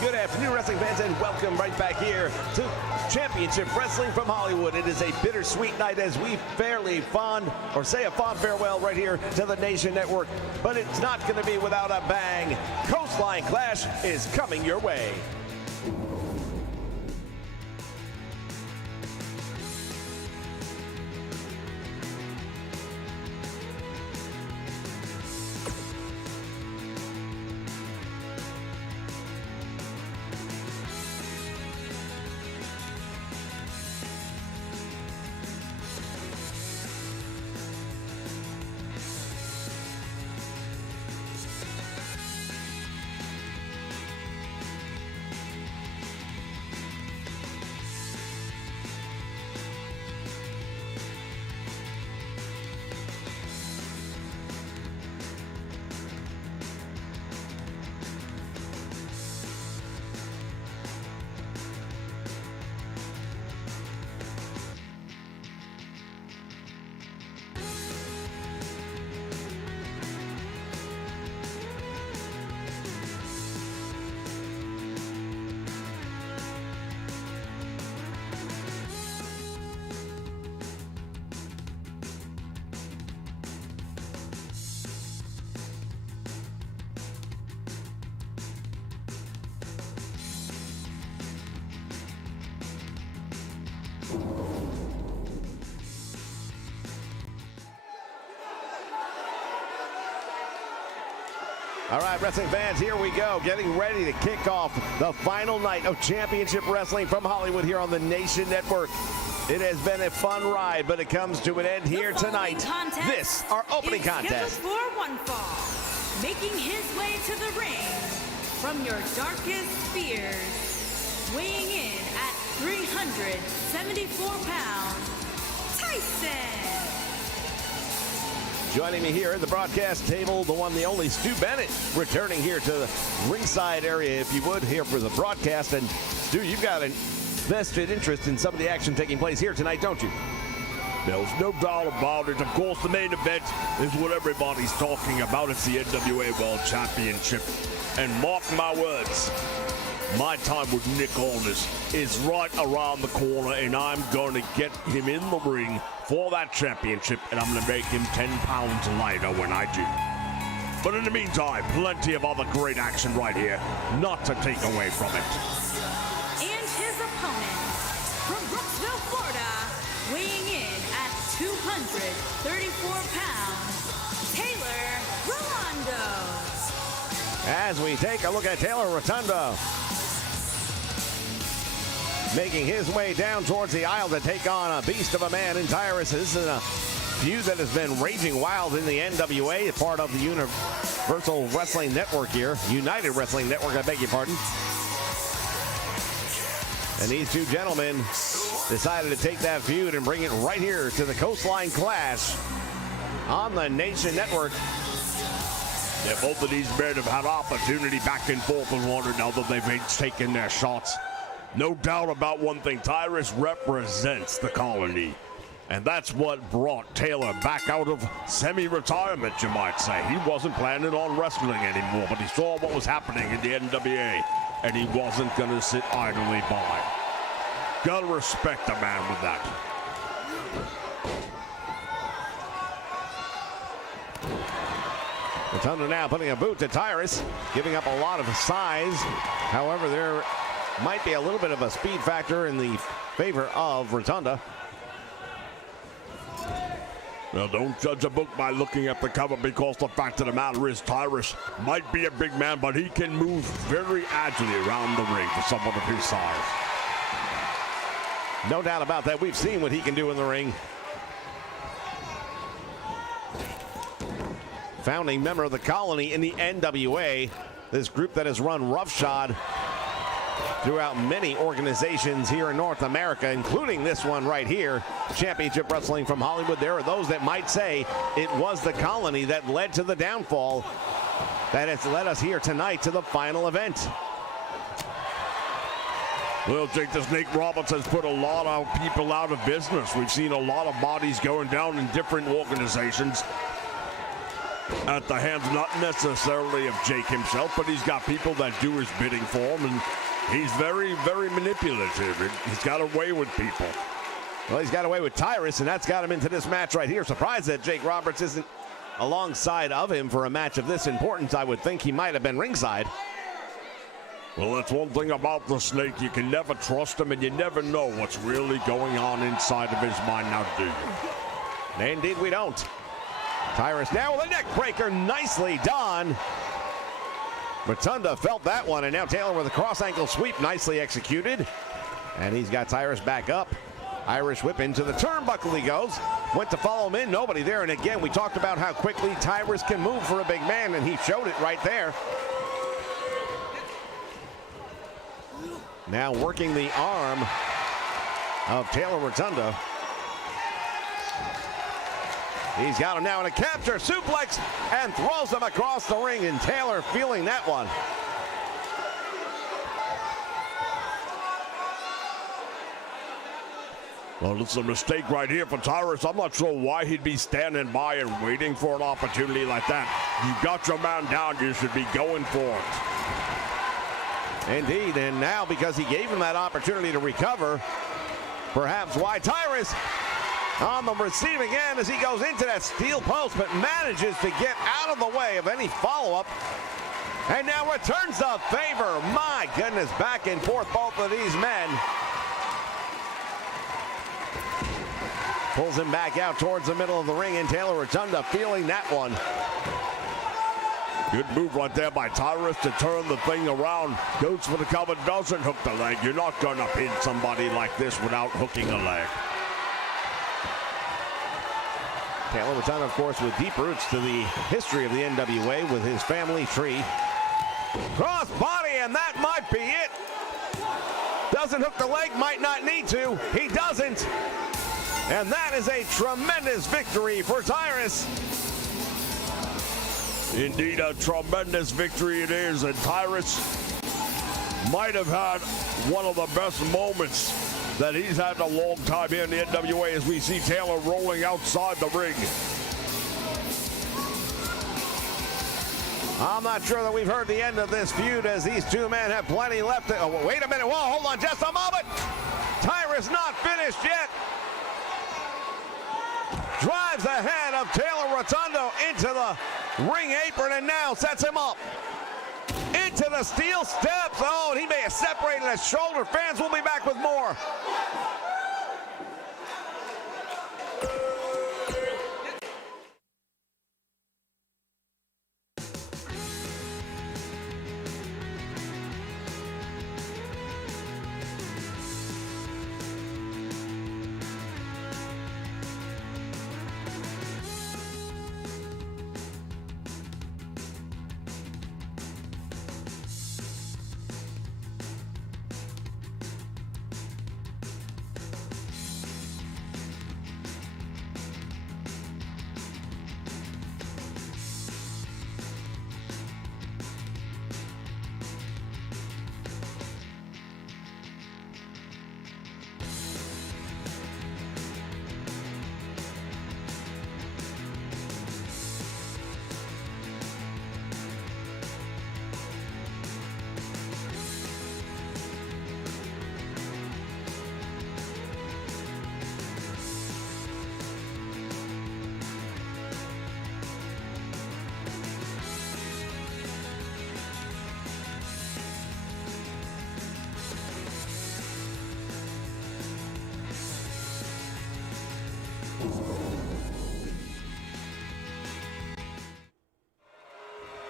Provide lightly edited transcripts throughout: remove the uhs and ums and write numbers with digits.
Good afternoon, wrestling fans, and welcome right back here to Championship Wrestling from Hollywood. It is a bittersweet night as we say a fond farewell right here to the Nation Network. But it's not going to be without a bang. Coastline Clash is coming your way. All right, wrestling fans, here we go, getting ready to kick off the final night of Championship Wrestling from Hollywood here on the Nation Network. It has been a fun ride, but it comes to an end here tonight. This, our opening contest. For one fall, making his way to the ring from your darkest fears, weighing in at 374 pounds, Tyson. Joining me here at the broadcast table, the one, the only, Stu Bennett, returning here to the ringside area, if you would, here for the broadcast. And Stu, you've got a vested interest in some of the action taking place here tonight, don't you? There's no doubt about it. Of course, the main event is what everybody's talking about. It's the NWA World Championship. And mark my words, my time with Nick Aldis is right around the corner, and I'm going to get him in the ring for that championship, and I'm going to make him 10 pounds lighter when I do. But in the meantime, plenty of other great action right here, not to take away from it. And his opponent, from Brooksville, Florida, weighing in at 234 pounds, Taylor Rolando. As we take a look at Taylor Rotundo, making his way down towards the aisle to take on a beast of a man in Tyrus. This is a feud that has been raging wild in the NWA, part of the Universal Wrestling Network here. United Wrestling Network, I beg your pardon. And these two gentlemen decided to take that feud and bring it right here to the Coastline Clash on the Nation Network. Yeah, both of these men have had opportunity back and forth with one another. They've each taken their shots. No doubt about one thing, Tyrus represents the colony. And that's what brought Taylor back out of semi-retirement, you might say. He wasn't planning on wrestling anymore, but he saw what was happening in the NWA, and he wasn't going to sit idly by. Gotta respect a man with that. Rotundo now putting a boot to Tyrus, giving up a lot of size. However, there might be a little bit of a speed factor in the favor of Rotunda. Now, don't judge a book by looking at the cover, because the fact of the matter is Tyrus might be a big man, but he can move very agilely around the ring for someone of his size. No doubt about that. We've seen what he can do in the ring. Founding member of the colony in the NWA, this group that has run roughshod throughout many organizations here in North America, including this one right here, Championship Wrestling from Hollywood. There are those that might say it was the colony that led to the downfall that has led us here tonight to the final event. Well, Jake, this Nate Roberts has put a lot of people out of business. We've seen a lot of bodies going down in different organizations. at the hands not necessarily of Jake himself, but he's got people that do his bidding for him, and he's very, very manipulative. He's got away with people. Well, he's got away with Tyrus, and that's got him into this match right here. Surprised that Jake Roberts isn't alongside of him for a match of this importance. I would think he might have been ringside. Well, that's one thing about the Snake. You can never trust him, and you never know what's really going on inside of his mind, now do you? Indeed we don't. Tyrus now with a neck breaker, nicely done. Rotunda felt that one, and now Taylor with a cross ankle sweep, nicely executed. And he's got Tyrus back up. Irish whip into the turnbuckle he goes. Went to follow him in, nobody there. And again, we talked about how quickly Tyrus can move for a big man, and he showed it right there. Now working the arm of Taylor Rotunda. He's got him now in a capture suplex and throws him across the ring, and Taylor feeling that one. Well, it's a mistake right here for Tyrus. I'm not sure why he'd be standing by and waiting for an opportunity like that. You got your man down, you should be going for it. Indeed, and now because he gave him that opportunity to recover, perhaps why Tyrus on the receiving end as he goes into that steel post, but manages to get out of the way of any follow-up. And now returns the favor. My goodness, back and forth both of these men. Pulls him back out towards the middle of the ring, and Taylor Rotunda feeling that one. Good move right there by Tyrus to turn the thing around. Goes for the cover, doesn't hook the leg. You're not going to pin somebody like this without hooking a leg. Taylor Rotunda, of course, with deep roots to the history of the NWA with his family tree. Cross body, and that might be it. Doesn't hook the leg, might not need to. He doesn't. And that is a tremendous victory for Tyrus. Indeed, a tremendous victory it is, and Tyrus might have had one of the best moments that he's had in a long time here in the NWA as we see Taylor rolling outside the ring. I'm not sure that we've heard the end of this feud as these two men have plenty left. Oh, wait a minute. Whoa, hold on just a moment. Tyrus not finished yet. Drives the head of Taylor Rotunda into the ring apron and now sets him up. Into the steel steps. Oh, and he may have separated his shoulder. Fans will be back with more.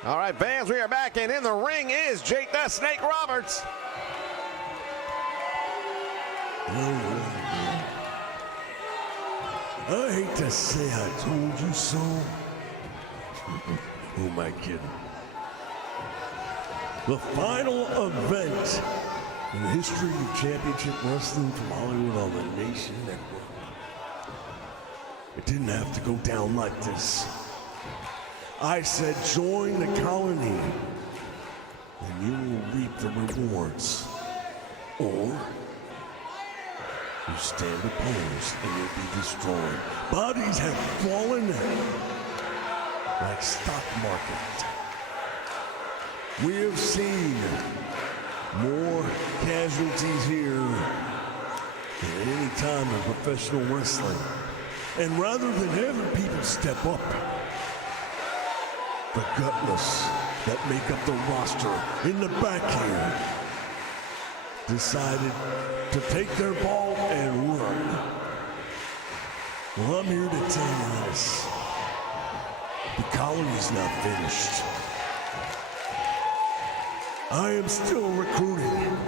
All right, fans, we are back, and in the ring is Jake the Snake Roberts. I hate to say I told you so. Who am I kidding? The final event in the history of championship wrestling from Hollywood on the Nation Network. It didn't have to go down like this. I said, join the colony, and you will reap the rewards. Or you stand opposed and you'll be destroyed. Bodies have fallen. like stock market. We have seen more casualties here than any time in professional wrestling. And rather than having people step up, the gutless that make up the roster in the back here decided to take their ball and run. Well, I'm here to tell you this. The colony's not finished. I am still recruiting.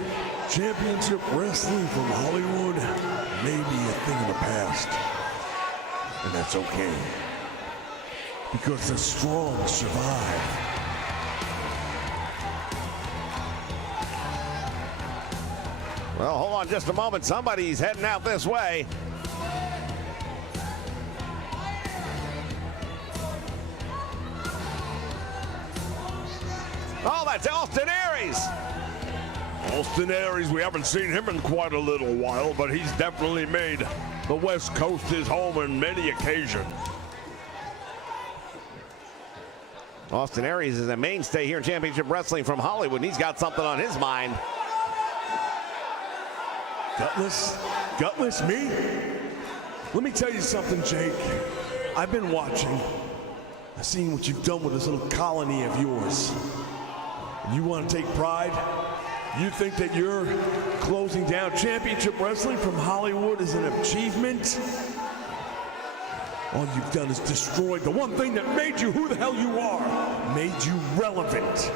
Championship wrestling from Hollywood may be a thing of the past. And that's okay. Because the strong survive. Well, hold on just a moment. Somebody's heading out this way. Oh, that's Austin Aries. Austin Aries, we haven't seen him in quite a little while, but he's definitely made the West Coast his home on many occasions. Austin Aries is a mainstay here in Championship Wrestling from Hollywood, and he's got something on his mind. Gutless? Gutless me? Let me tell you something, Jake. I've been watching. I've seen what you've done with this little colony of yours. And you want to take pride? You think that you're closing down Championship Wrestling from Hollywood is an achievement? All you've done is destroyed the one thing that made you who the hell you are, made you relevant.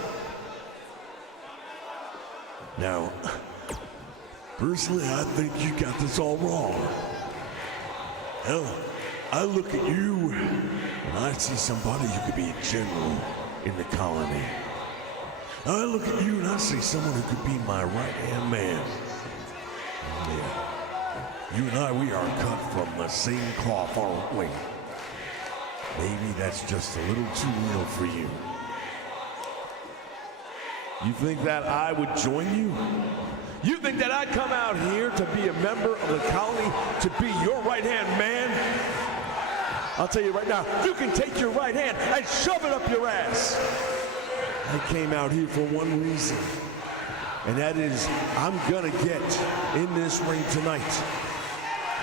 Now, personally, I think you got this all wrong. Hell, I look at you and I see somebody who could be a general in the colony. I look at you and I see someone who could be my right-hand man. Yeah. You and I, we are cut from the same cloth, aren't we? Maybe that's just a little too real for you. You think that I would join you? You think that I'd come out here to be a member of the colony, to be your right-hand man? I'll tell you right now, you can take your right hand and shove it up your ass. I came out here for one reason, and that is I'm gonna get in this ring tonight,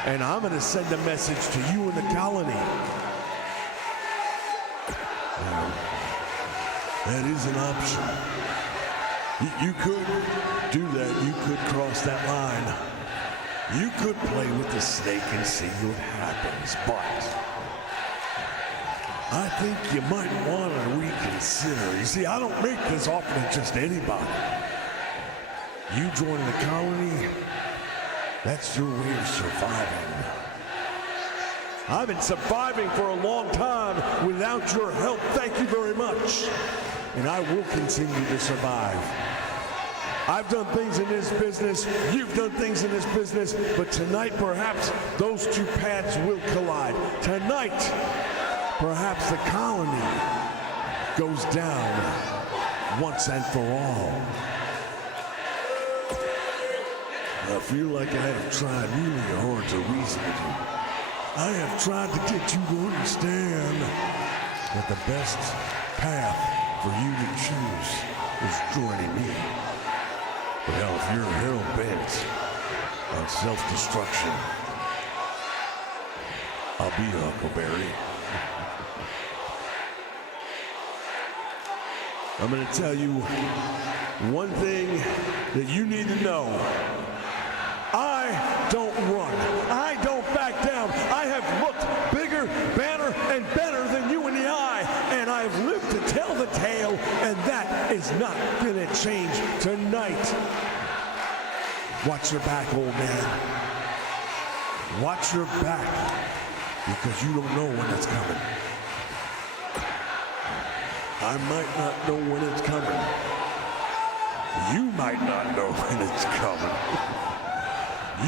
and I'm gonna send a message to you in the colony. Now, that is an option. You could do that. You could cross that line. You could play with the snake and see what happens, but I think you might want to reconsider. You see, I don't make this offer to just anybody. You joining the colony, that's your way of surviving. I've been surviving for a long time without your help. Thank you very much. And I will continue to survive. I've done things in this business, you've done things in this business, but tonight perhaps those two paths will collide. Tonight, perhaps the colony goes down once and for all. I feel like I have tried really hard to reason with you. I have tried to get you to understand that the best path for you to choose is joining me. But hell, if you're hell-bent on self-destruction, I'll be your Huckleberry. I'm going to tell you one thing that you need to know. I don't run. I don't back down. I have looked bigger, badder, and better than you in the eye, and I've lived to tell the tale, and that is not going to change tonight. Watch your back, old man. Watch your back, because you don't know when it's coming. I might not know when it's coming. You might not know when it's coming.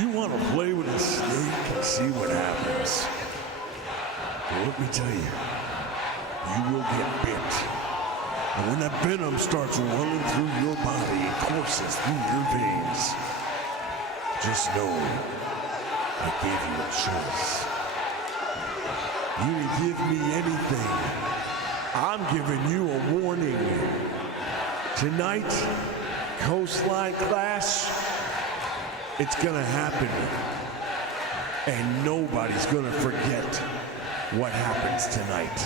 You want to play with a snake and see what happens. But let me tell you, you will get bit. And when that venom starts running through your body, it courses through your veins. Just know, I gave you a choice. You can give me anything. giving you a warning. Tonight, Coastline Clash, it's gonna happen. And nobody's gonna forget what happens tonight.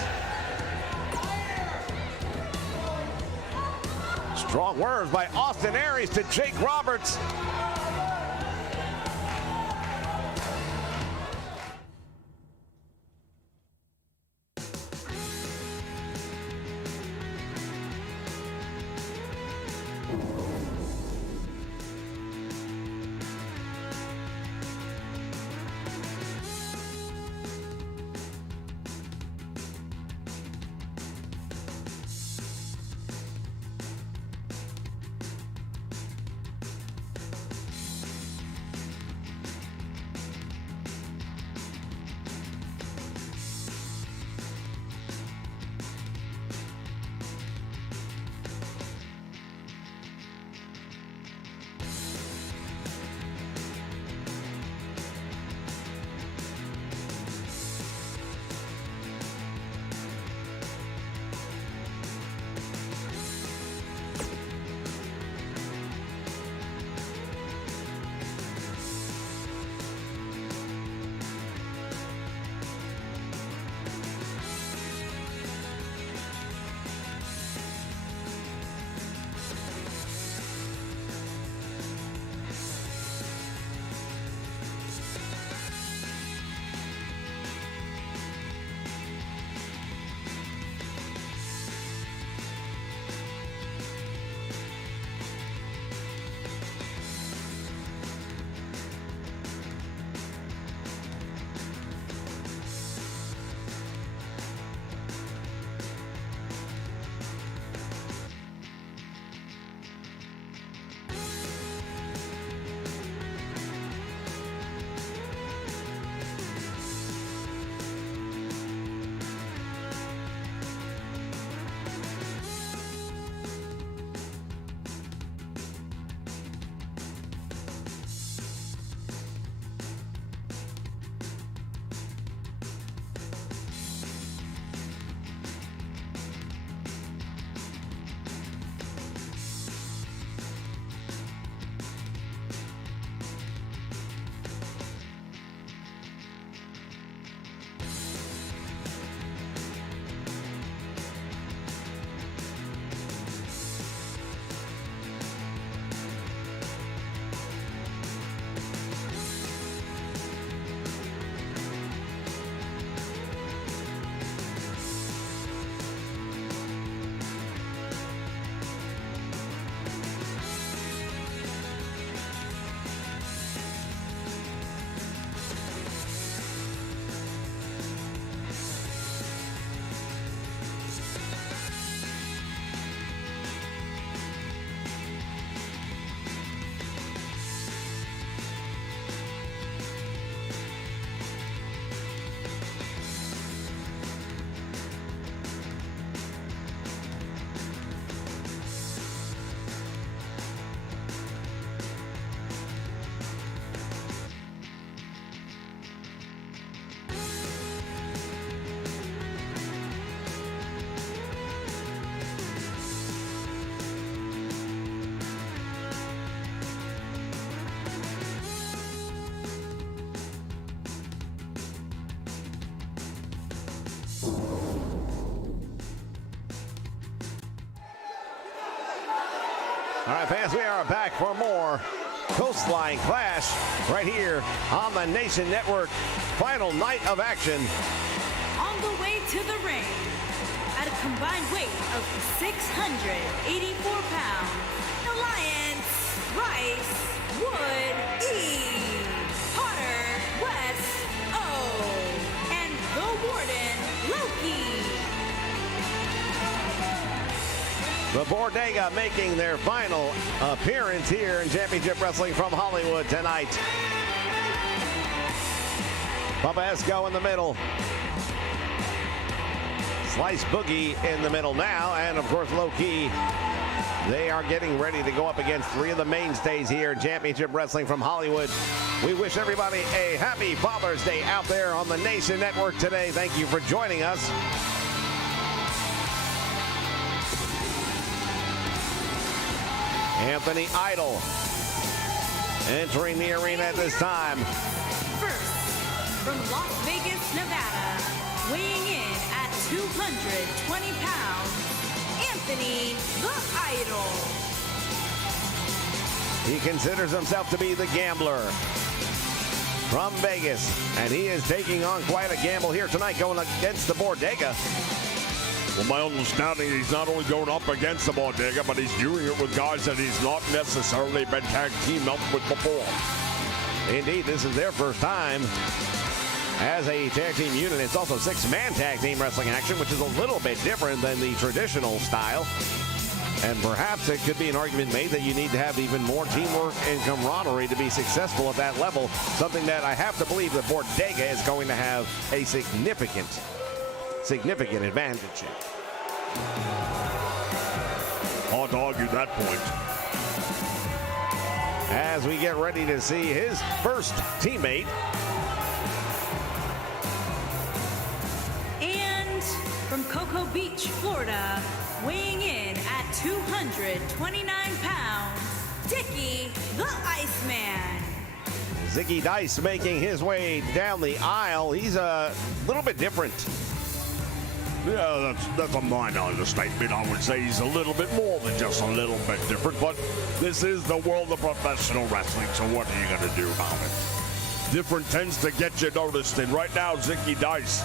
Strong words by Austin Aries to Jake Roberts. All right, fans, we are back for more Coastline Clash right here on the Nation Network. Final night of action. On the way to the ring, at a combined weight of 684 pounds, Alliance, Rice, Wood, E, Potter, West, O, and the Warden, Loki. The Bodega making their final appearance here in Championship Wrestling from Hollywood tonight. Papa Esco in the middle. Slice Boogie in the middle now, and of course Low Key. They are getting ready to go up against three of the mainstays here in Championship Wrestling from Hollywood. We wish everybody a happy Father's Day out there on the Nation Network today. Thank you for joining us. Anthony Idol entering the arena at this time. First, from Las Vegas, Nevada, weighing in at 220 pounds, Anthony the Idol. He considers himself to be the gambler from Vegas, and he is taking on quite a gamble here tonight, going against the Bodega. Well, my understanding, he's not only going up against the Bodega, but he's doing it with guys that he's not necessarily been tag teamed up with before. Indeed, this is their first time as a tag team unit. It's also six-man tag team wrestling action, which is a little bit different than the traditional style. And perhaps it could be an argument made that you need to have even more teamwork and camaraderie to be successful at that level. Something that I have to believe that Bodega is going to have a significant advantage in. Hard to argue that point. As we get ready to see his first teammate. And from Cocoa Beach, Florida, weighing in at 229 pounds, Dickie the Iceman. Zicky Dice making his way down the aisle. He's a little bit different. Yeah, that's a minor understatement. I would say he's a little bit more than just a little bit different, but this is the world of professional wrestling, so what are you going to do about it? Different tends to get you noticed, and right now, Zicky Dice,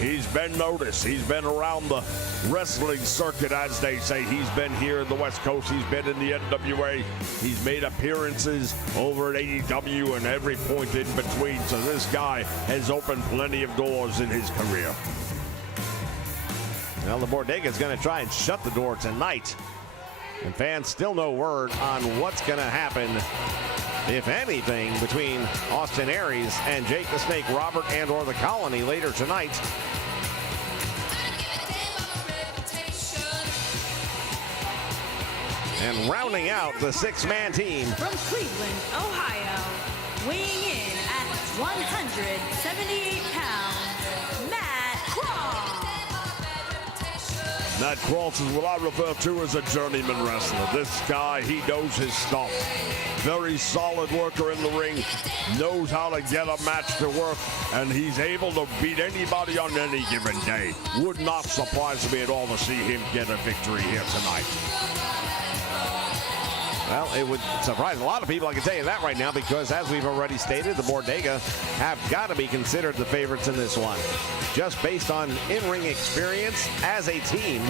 he's been noticed. He's been around the wrestling circuit, as they say. He's been here in the West Coast. He's been in the NWA. He's made appearances over at AEW and every point in between, so this guy has opened plenty of doors in his career. Well, the Bodega is going to try and shut the door tonight. And fans still no word on what's going to happen, if anything, between Austin Aries and Jake the Snake Robert and/or the Colony later tonight. And rounding out the six-man team. From Cleveland, Ohio, weighing in at 178 pounds, Matt Cross. Matt Cross is what I refer to as a journeyman wrestler. This guy, he knows his stuff. Very solid worker in the ring, knows how to get a match to work, and he's able to beat anybody on any given day. Would not surprise me at all to see him get a victory here tonight. Well, it would surprise a lot of people, I can tell you that right now, because as we've already stated, the Bodega have got to be considered the favorites in this one, just based on in-ring experience as a team.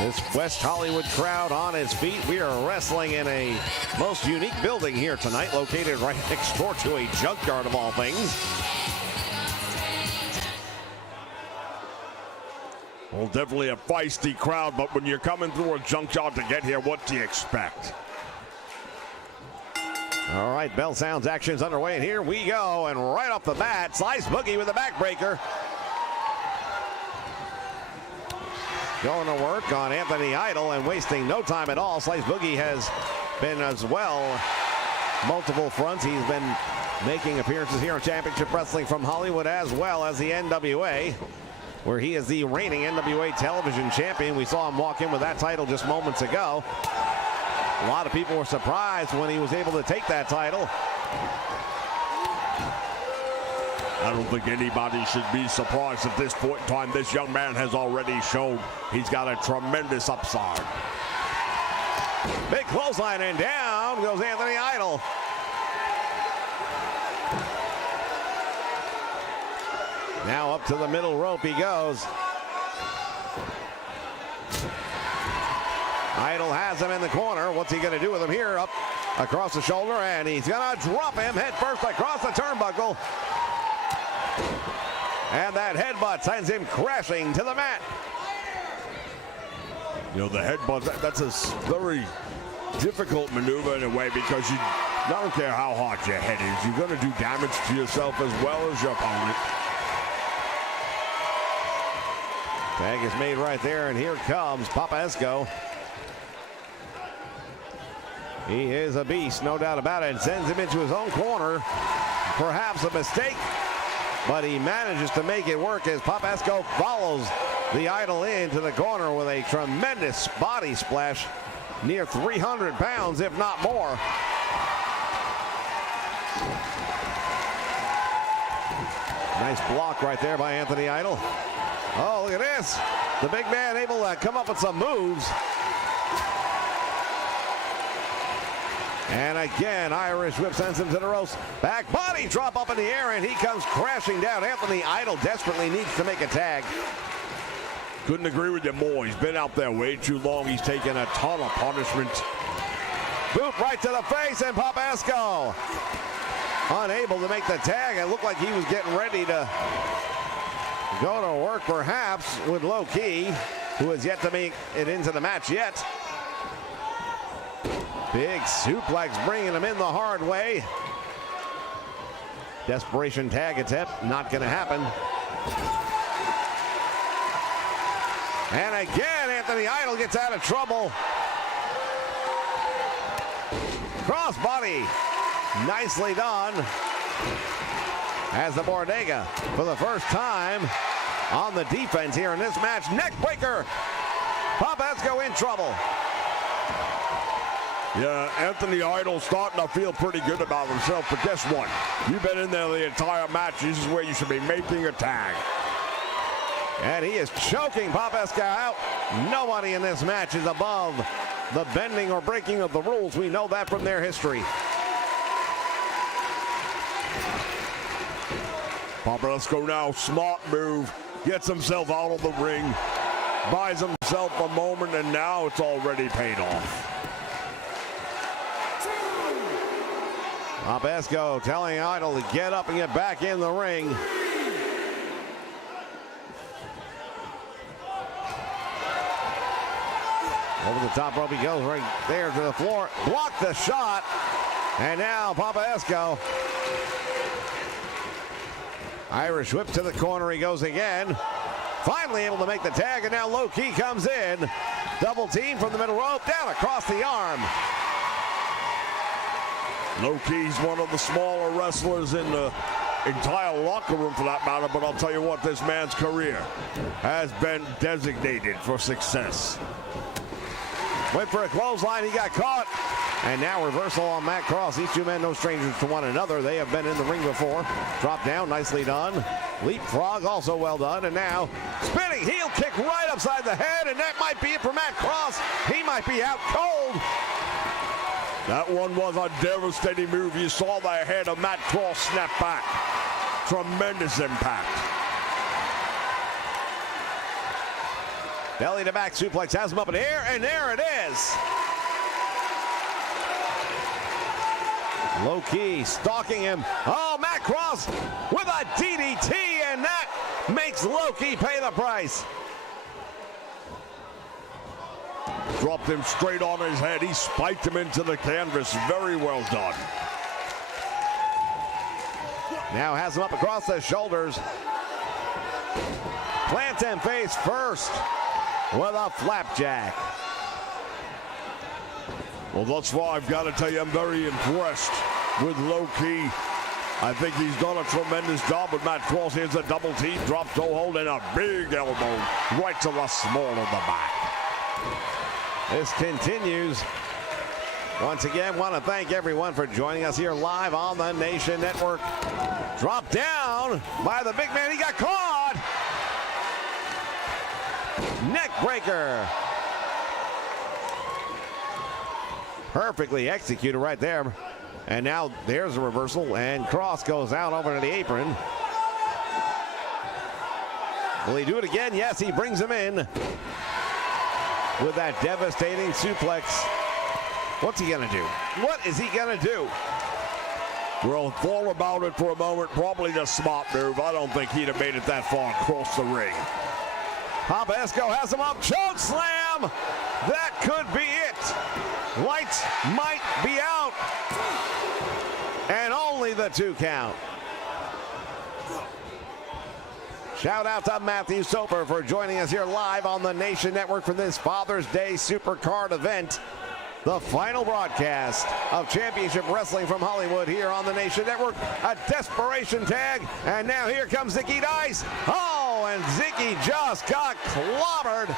This West Hollywood crowd on its feet. We are wrestling in a most unique building here tonight, located right next door to a junkyard of all things. Well, definitely a feisty crowd, but when you're coming through a junkyard to get here, what do you expect? All right, bell sounds, action's underway, and here we go. And right off the bat, Slice Boogie with a backbreaker. Going to work on Anthony Idol and wasting no time at all. Slice Boogie has been as well multiple fronts. He's been making appearances here on Championship Wrestling from Hollywood as well as the NWA, where he is the reigning NWA television champion. We saw him walk in with that title just moments ago. A lot of people were surprised when he was able to take that title. I don't think anybody should be surprised at this point in time. This young man has already shown he's got a tremendous upside. Big clothesline, and down goes Anthony Idol. Now up to the middle rope he goes. Idol has him in the corner. What's he going to do with him here? Up across the shoulder, and he's going to drop him head first across the turnbuckle. And that headbutt sends him crashing to the mat. You know, the headbutt, that's a very difficult maneuver in a way, because I don't care how hard your head is, you're going to do damage to yourself as well as your opponent. Tag is made right there, and here comes Papa Esco. He is a beast, no doubt about it. Sends him into his own corner. Perhaps a mistake. but he manages to make it work as Popesco follows the Idol into the corner with a tremendous body splash, near 300 pounds, if not more. Nice block right there by Anthony Idol. Oh, look at this. The big man able to come up with some moves. And again, Irish whip sends him to the ropes. Back body drop up in the air, and he comes crashing down. Anthony Idol desperately needs to make a tag. Couldn't agree with you more. He's been out there way too long. He's taken a ton of punishment. Boot right to the face, and Popesco unable to make the tag. It looked like he was getting ready to go to work perhaps with Low Ki, who has yet to make it into the match yet. Big suplex bringing him in the hard way. Desperation tag attempt, not going to happen. And again, Anthony Idol gets out of trouble. Crossbody, nicely done. As the Bodega, for the first time on the defense here in this match. Neck breaker. Popesco in trouble. Yeah, Anthony Idol starting to feel pretty good about himself, but guess what? You've been in there the entire match. This is where you should be making a tag. And he is choking Popesco out. Nobody in this match is above the bending or breaking of the rules. We know that from their history. Popesco now, smart move, gets himself out of the ring, buys himself a moment, and now it's already paid off. Popesco telling Idol to get up and get back in the ring. Over the top rope he goes, right there to the floor. Blocked the shot. And now Popesco. Irish whip to the corner, he goes again. Finally able to make the tag, and now Low Ki comes in. Double team from the middle rope, down across the arm. Low Ki's one of the smaller wrestlers in the entire locker room for that matter, but I'll tell you what, this man's career has been designated for success. Went for a clothesline, he got caught. And now reversal on Matt Cross. These two men no strangers to one another. They have been in the ring before. Drop down, nicely done. Leapfrog, also well done. And now spinning heel kick right upside the head. And that might be it for Matt Cross. He might be out cold. That one was a devastating move. You saw the head of Matt Cross snap back. Tremendous impact. Belly to back suplex has him up in the air, and there it is. Low Ki stalking him. Oh, Matt Cross with a DDT, and that makes Low Ki pay the price. Dropped him straight on his head. He spiked him into the canvas. Very well done. Now has him up across the shoulders. Plant him face first with a flapjack. Well, thus far, I've got to tell you, I'm very impressed with Low Ki. I think he's done a tremendous job with Matt Cross. Here's a double team, drop toe hold, and a big elbow right to the small of the back. This continues. Once again, want to thank everyone for joining us here live on the Nation Network. Drop down by the big man. He got caught. Neck breaker. Perfectly executed right there. And now there's a reversal, and Cross goes out over to the apron. Will he do it again? Yes, he brings him in with that devastating suplex. What's he gonna do? What is he gonna do? Well, thought about it for a moment. Probably the smart move. I don't think he'd have made it that far across the ring. Popesco has him up. Choke slam. That could be it. Lights might be out. And only the 2 count. Shout out to Matthew Soper for joining us here live on the Nation Network for this Father's Day Supercard event. The final broadcast of Championship Wrestling from Hollywood here on the Nation Network. A desperation tag, and now here comes Zicky Dice. Oh, and Zicky just got clobbered.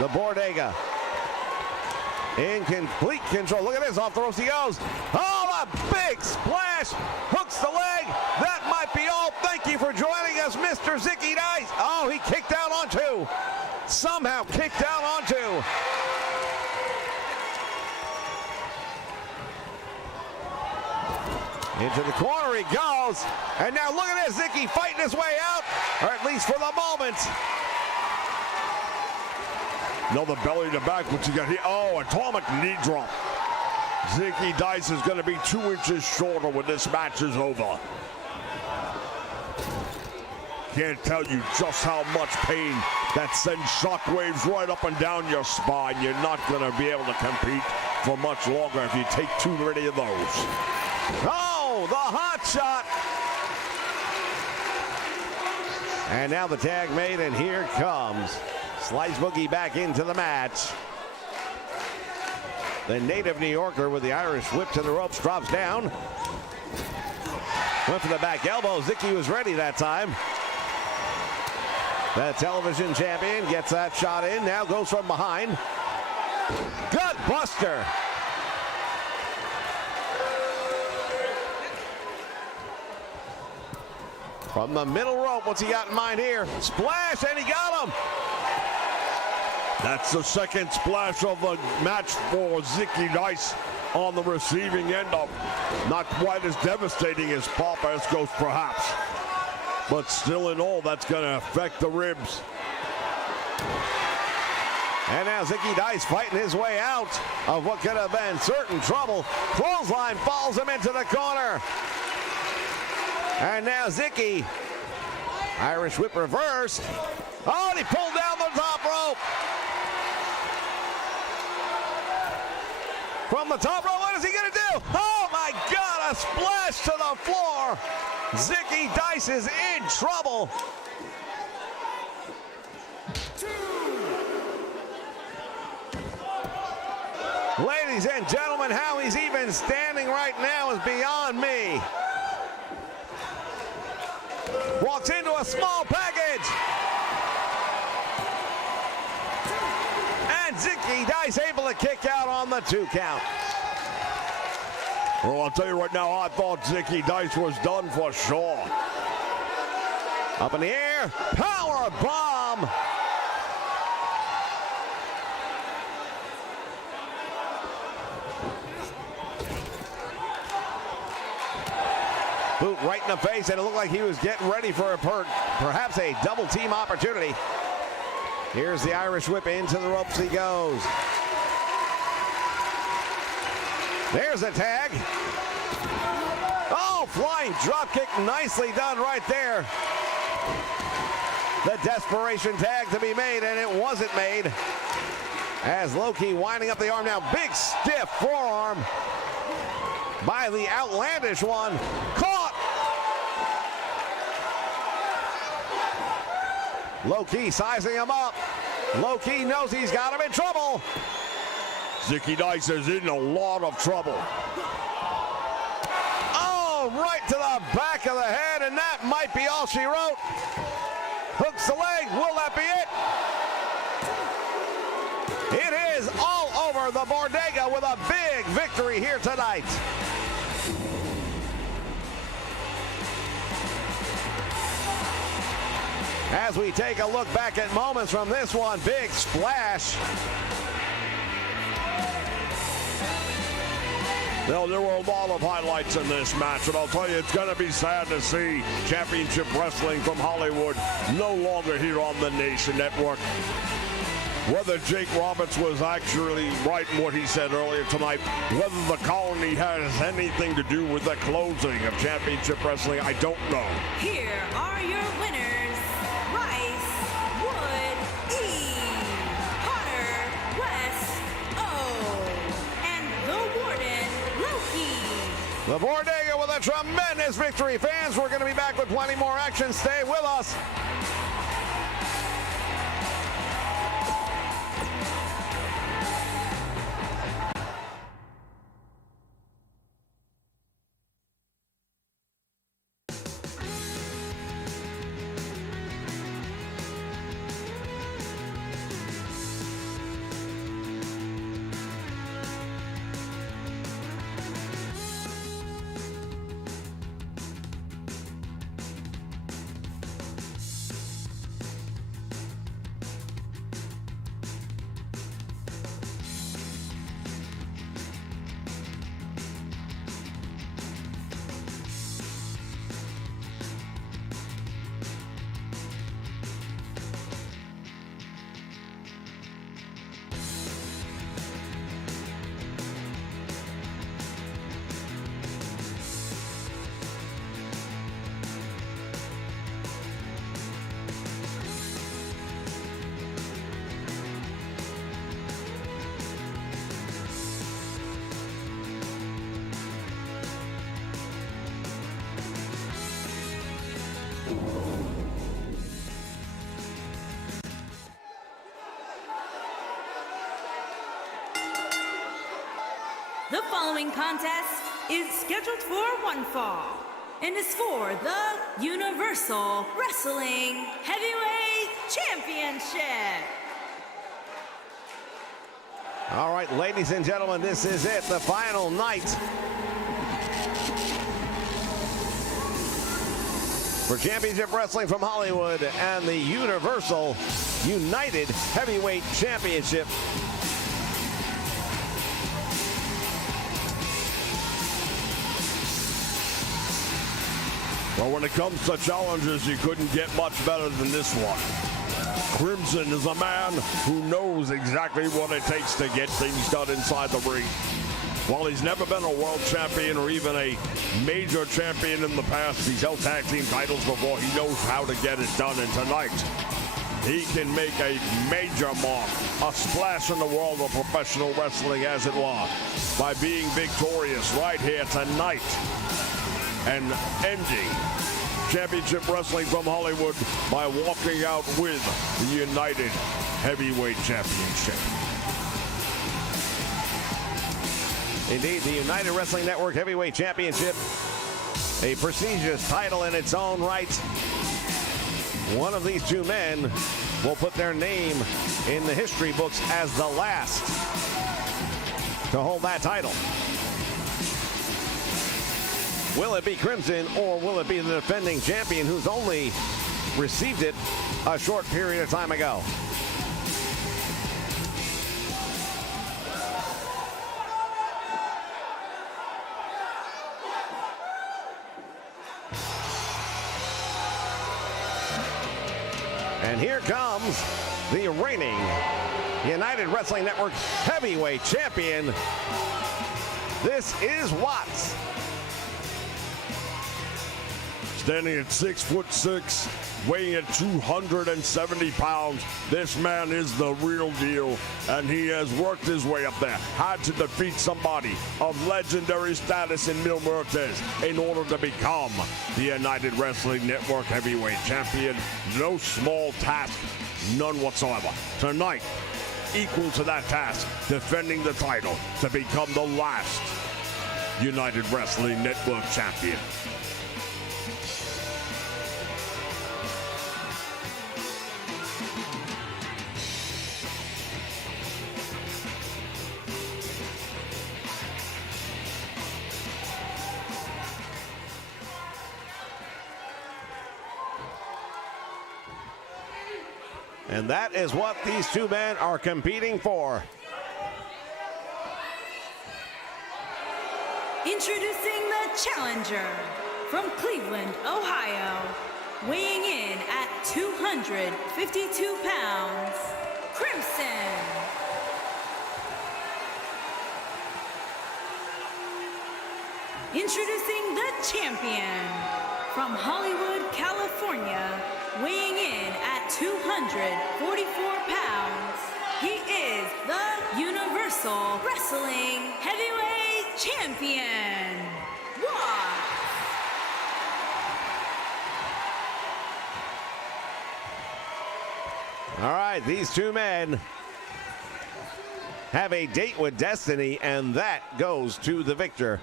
The Bodega in complete control. Look at this, off the ropes he goes. Oh, a big splash, hooks the leg. That might be all. Thank you for joining us, Mr. Zicky Dice. Oh, he kicked out on two. Somehow kicked out on two. Into the corner he goes. And now look at this, Zicky fighting his way out, or at least for the moment. Another belly to back, what you got here? Oh, atomic knee drop. Zicky Dice is going to be 2 inches shorter when this match is over. Can't tell you just how much pain that sends shockwaves right up and down your spine. You're not going to be able to compete for much longer if you take too many of those. Oh, the hot shot. And now the tag made, and here comes Slice Boogie back into the match. The native New Yorker with the Irish whip to the ropes drops down. Went for the back elbow. Zicky was ready that time. The television champion gets that shot in. Now goes from behind. Gut buster. From the middle rope, what's he got in mind here? Splash, and he got him. That's the second splash of the match for Zicky Dice on the receiving end of not quite as devastating as Papa's Ghost perhaps. But still in all, that's going to affect the ribs. And now Zicky Dice fighting his way out of what could have been certain trouble. Clothesline falls him into the corner. And now Zicky, Irish whip reversed. Oh, and he pulled down the top rope. From the top rope, what is he going to do? Oh my God, a splash to the floor. Zicky Dice is in trouble. Ladies and gentlemen, how he's even standing right now is beyond me. Walks into a small package. And Zicky Dice able to kick out on the 2 count. Well, I'll tell you right now, I thought Zicky Dice was done for sure. Up in the air, power bomb. Boot right in the face, and it looked like he was getting ready for perhaps a double team opportunity. Here's the Irish whip, into the ropes he goes. There's a tag. Oh, flying drop kick, nicely done right there. The desperation tag to be made, and it wasn't made. As Low-Ki winding up the arm now, big stiff forearm by the outlandish one. Caught! Low-Ki sizing him up. Low-Ki knows he's got him in trouble. Zicky Dice is in a lot of trouble. Oh, right to the back of the head, and that might be all she wrote. Hooks the leg. Will that be it? It is all over the Bodega with a big victory here tonight. As we take a look back at moments from this one, big splash. Well, there were a lot of highlights in this match, and I'll tell you, it's going to be sad to see Championship Wrestling from Hollywood no longer here on the Nation Network. Whether Jake Roberts was actually right in what he said earlier tonight, whether the Colony has anything to do with the closing of Championship Wrestling, I don't know. Here are your winners, Rice, Wood, E, Potter, West, O, and the Warden, Low-Ki. The Bodega with a tremendous victory. Fans, we're going to be back with plenty more action. Stay with us. The following contest is scheduled for one fall and is for the Universal Wrestling Heavyweight Championship. All right, ladies and gentlemen, this is it, the final night for Championship Wrestling from Hollywood and the Universal United Heavyweight Championship. Well, when it comes to challenges, you couldn't get much better than this one. Crimson is a man who knows exactly what it takes to get things done inside the ring. While he's never been a world champion or even a major champion in the past, he's held tag team titles before. He knows how to get it done, and tonight he can make a major mark, a splash in the world of professional wrestling, as it were, by being victorious right here tonight and ending Championship Wrestling from Hollywood by walking out with the United Heavyweight Championship. Indeed, the United Wrestling Network Heavyweight Championship, a prestigious title in its own right. One of these two men will put their name in the history books as the last to hold that title. Will it be Crimson, or will it be the defending champion who's only received it a short period of time ago? And here comes the reigning United Wrestling Network Heavyweight Champion. This is Watts. Standing at 6'6", weighing at 270 pounds, this man is the real deal, and he has worked his way up there. Had to defeat somebody of legendary status in Mil Muertes in order to become the United Wrestling Network Heavyweight Champion. No small task, none whatsoever. Tonight, equal to that task, defending the title to become the last United Wrestling Network Champion. And that is what these two men are competing for. Introducing the challenger from Cleveland, Ohio, weighing in at 252 pounds, Crimson. Introducing the champion from Hollywood, California, weighing in at 244 pounds, he is the Universal Wrestling Heavyweight Champion, Watts. All right, these two men have a date with destiny, and that goes to the victor.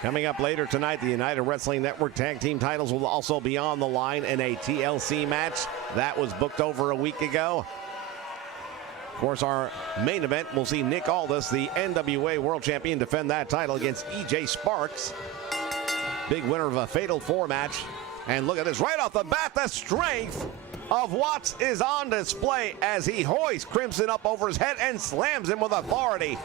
Coming up later tonight, the United Wrestling Network Tag Team titles will also be on the line in a TLC match. That was booked over a week ago. Of course, our main event will see Nick Aldis, the NWA World Champion, defend that title against EJ Sparks. Big winner of a Fatal 4 match. And look at this, right off the bat, the strength of Watts is on display as he hoists Crimson up over his head and slams him with authority.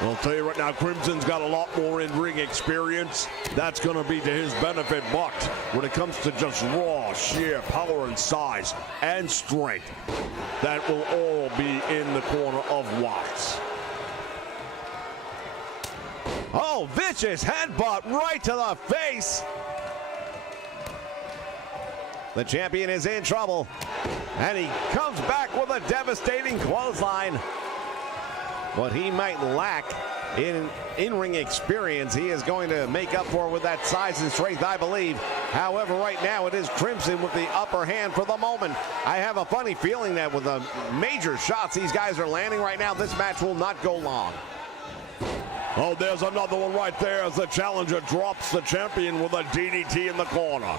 I'll tell you right now, Crimson's got a lot more in-ring experience. That's going to be to his benefit, but when it comes to just raw, sheer power and size and strength, that will all be in the corner of Watts. Oh, vicious headbutt right to the face. The champion is in trouble, and he comes back with a devastating clothesline. What he might lack in-ring experience he is going to make up for with that size and strength, I believe. However, right now it is Crimson with the upper hand for the moment. I have a funny feeling that with the major shots these guys are landing right now, this match will not go long. Oh, there's another one right there as the challenger drops the champion with a DDT in the corner.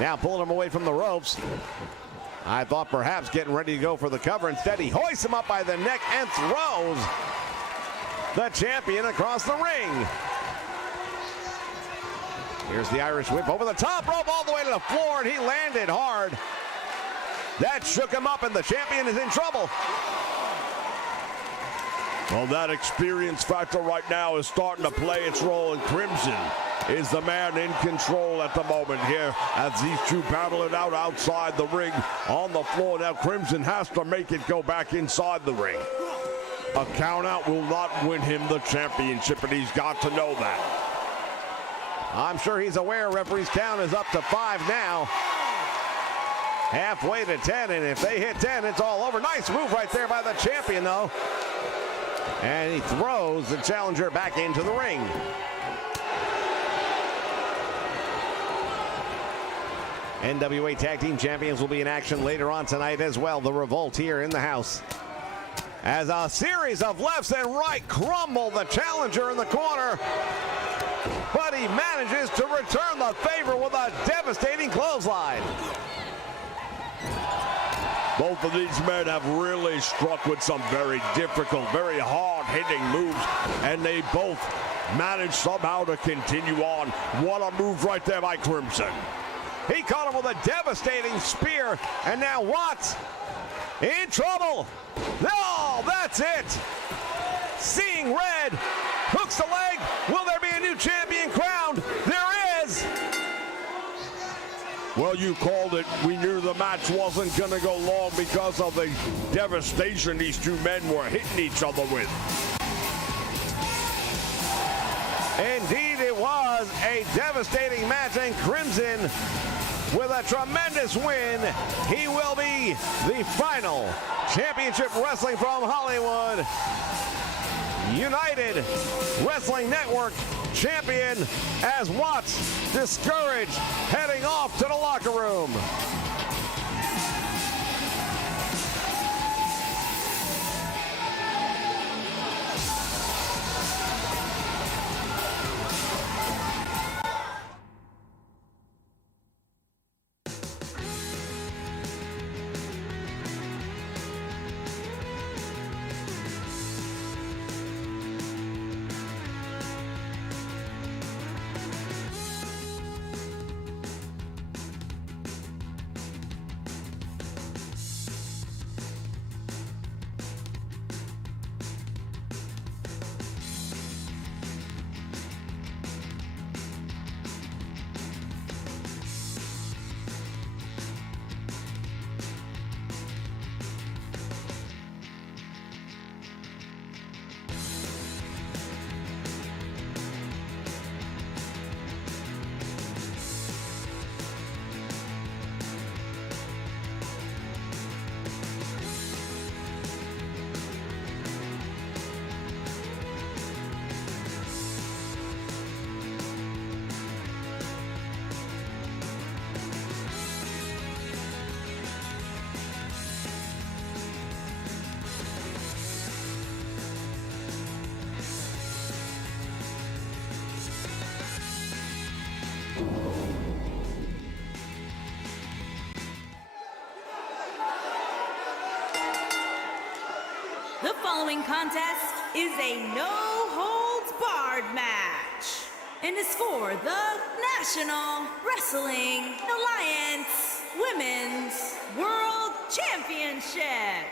Now pulling him away from the ropes. I thought perhaps getting ready to go for the cover. Instead, he hoists him up by the neck and throws the champion across the ring. Here's the Irish whip over the top rope all the way to the floor, and he landed hard. That shook him up, and the champion is in trouble. Well, that experience factor right now is starting to play its role, and Crimson is the man in control at the moment here as these two battle it out outside the ring on the floor. Now Crimson has to make it go back inside the ring. A countout will not win him the championship, and he's got to know that. I'm sure he's aware referee's count is up to 5 now. Halfway to 10, and if they hit 10, it's all over. Nice move right there by the champion, though. And he throws the challenger back into the ring. NWA Tag Team Champions will be in action later on tonight as well. The Revolt here in the house. As a series of lefts and right crumble the challenger in the corner. But he manages to return the favor with a devastating clothesline. Both of these men have really struck with some very difficult, very hard-hitting moves, and they both managed somehow to continue on. What a move right there by Crimson. He caught him with a devastating spear, and now Watts in trouble. No, that's it. Seeing red, hooks the leg. Will there be a new champion crowned? There is. Well, you called it. We knew the match wasn't going to go long because of the devastation these two men were hitting each other with. Indeed, it was a devastating match, and Crimson with a tremendous win. He will be the final Championship Wrestling from Hollywood United Wrestling Network champion, as Watts discouraged, heading off to the locker room. The following contest is a no-holds-barred match and is for the National Wrestling Alliance Women's World Championship.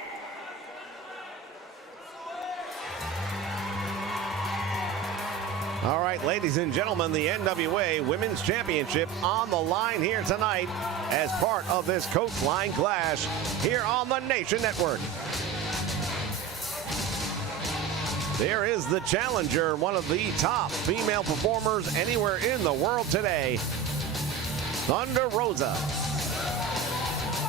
All right, ladies and gentlemen, the NWA Women's Championship on the line here tonight as part of this Coastline Clash here on the Nation Network. There is the challenger, one of the top female performers anywhere in the world today, Thunder Rosa.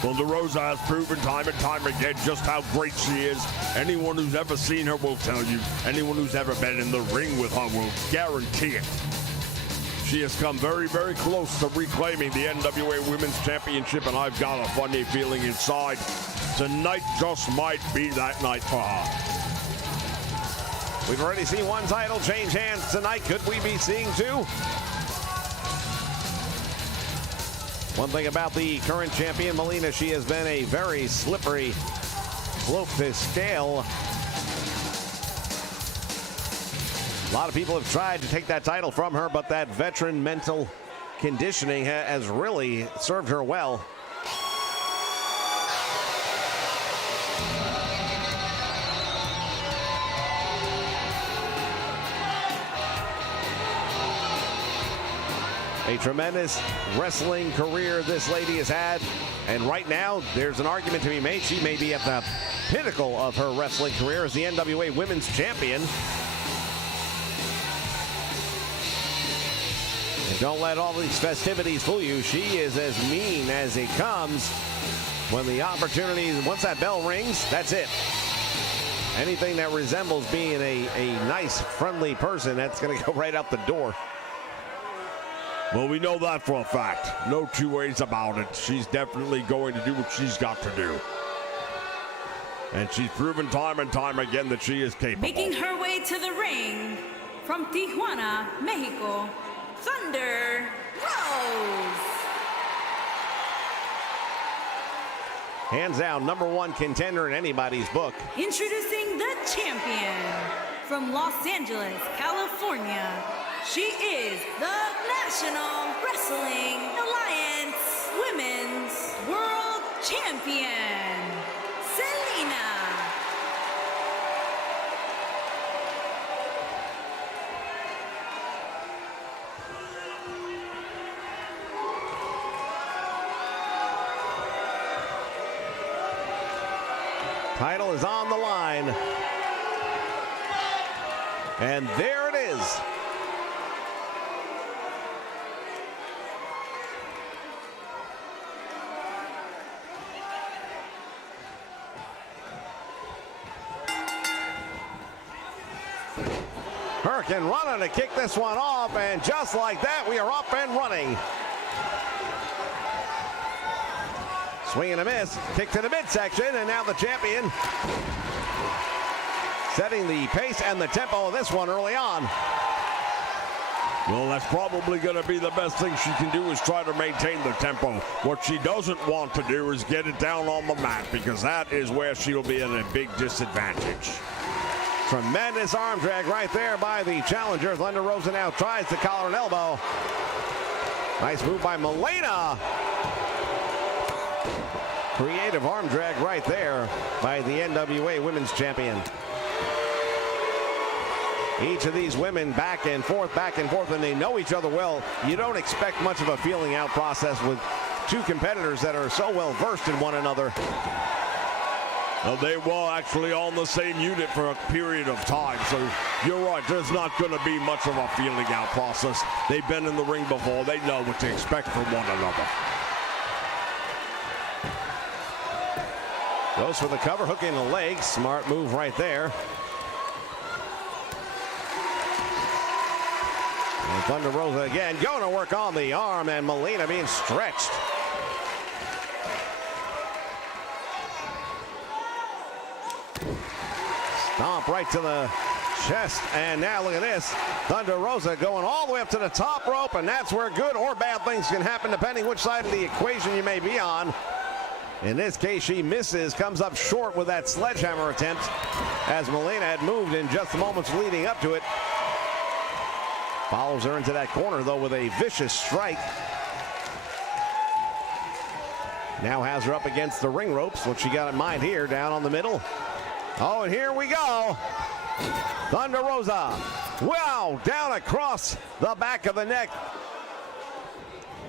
Thunder Rosa has proven time and time again just how great she is. Anyone who's ever seen her will tell you. Anyone who's ever been in the ring with her will guarantee it. She has come very, very close to reclaiming the NWA Women's Championship, and I've got a funny feeling inside tonight just might be that night for her. We've already seen one title change hands tonight. Could we be seeing two? One thing about the current champion, Melina, she has been a very slippery slope to scale. A lot of people have tried to take that title from her, but that veteran mental conditioning has really served her well. A tremendous wrestling career this lady has had, and right now there's an argument to be made. She may be at the pinnacle of her wrestling career as the NWA Women's Champion. And don't let all these festivities fool you. She is as mean as it comes. When the opportunity, once that bell rings, that's it. Anything that resembles being a nice, friendly person, that's going to go right out the door. Well, we know that for a fact. No two ways about it. She's definitely going to do what she's got to do. And she's proven time and time again that she is capable. Making her way to the ring from Tijuana, Mexico, Thunder Rose. Hands down, #1 contender in anybody's book. Introducing the champion from Los Angeles, California. She is the National Wrestling Alliance Women's World Champion, Selena. Title is on the line. And there it is. Hurricane running to kick this one off, and just like that, we are up and running. Swing and a miss, kick to the midsection, and now the champion setting the pace and the tempo of this one early on. Well, that's probably going to be the best thing she can do, is try to maintain the tempo. What she doesn't want to do is get it down on the mat, because that is where she'll be at a big disadvantage. Tremendous arm drag right there by the challenger. Thunder Rosa now tries the collar and elbow. Nice move by Melina. Creative arm drag right there by the NWA Women's Champion. Each of these women back and forth, and they know each other well. You don't expect much of a feeling out process with two competitors that are so well versed in one another. Well, they were actually on the same unit for a period of time, so you're right, there's not going to be much of a feeling out process. They've been in the ring before. They know what to expect from one another. Goes for the cover, hook in the leg. Smart move right there. And Thunder Rosa again going to work on the arm, and Melina being stretched. Stomp right to the chest, and now look at this. Thunder Rosa going all the way up to the top rope, and that's where good or bad things can happen depending which side of the equation you may be on. In this case, she misses, comes up short with that sledgehammer attempt, as Melina had moved in just the moments leading up to it. Follows her into that corner, though, with a vicious strike. Now has her up against the ring ropes. What she got in mind here, down on the middle. Oh, and here we go. Thunder Rosa. Wow, down across the back of the neck.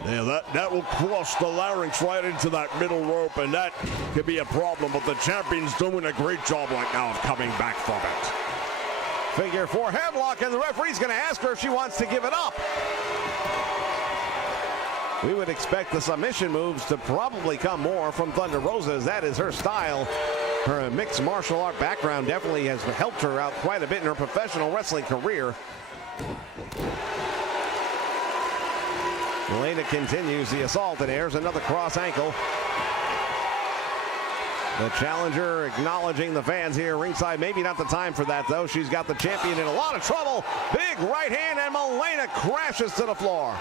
Yeah, that will cross the larynx right into that middle rope, and that could be a problem, but the champion's doing a great job right now of coming back from it. Figure 4 headlock, and the referee's going to ask her if she wants to give it up. We would expect the submission moves to probably come more from Thunder Rosa, as that is her style. Her mixed martial art background definitely has helped her out quite a bit in her professional wrestling career. Melena continues the assault, and there's another cross ankle. The challenger acknowledging the fans here ringside. Maybe not the time for that, though. She's got the champion in a lot of trouble. Big right hand, and Melena crashes to the floor.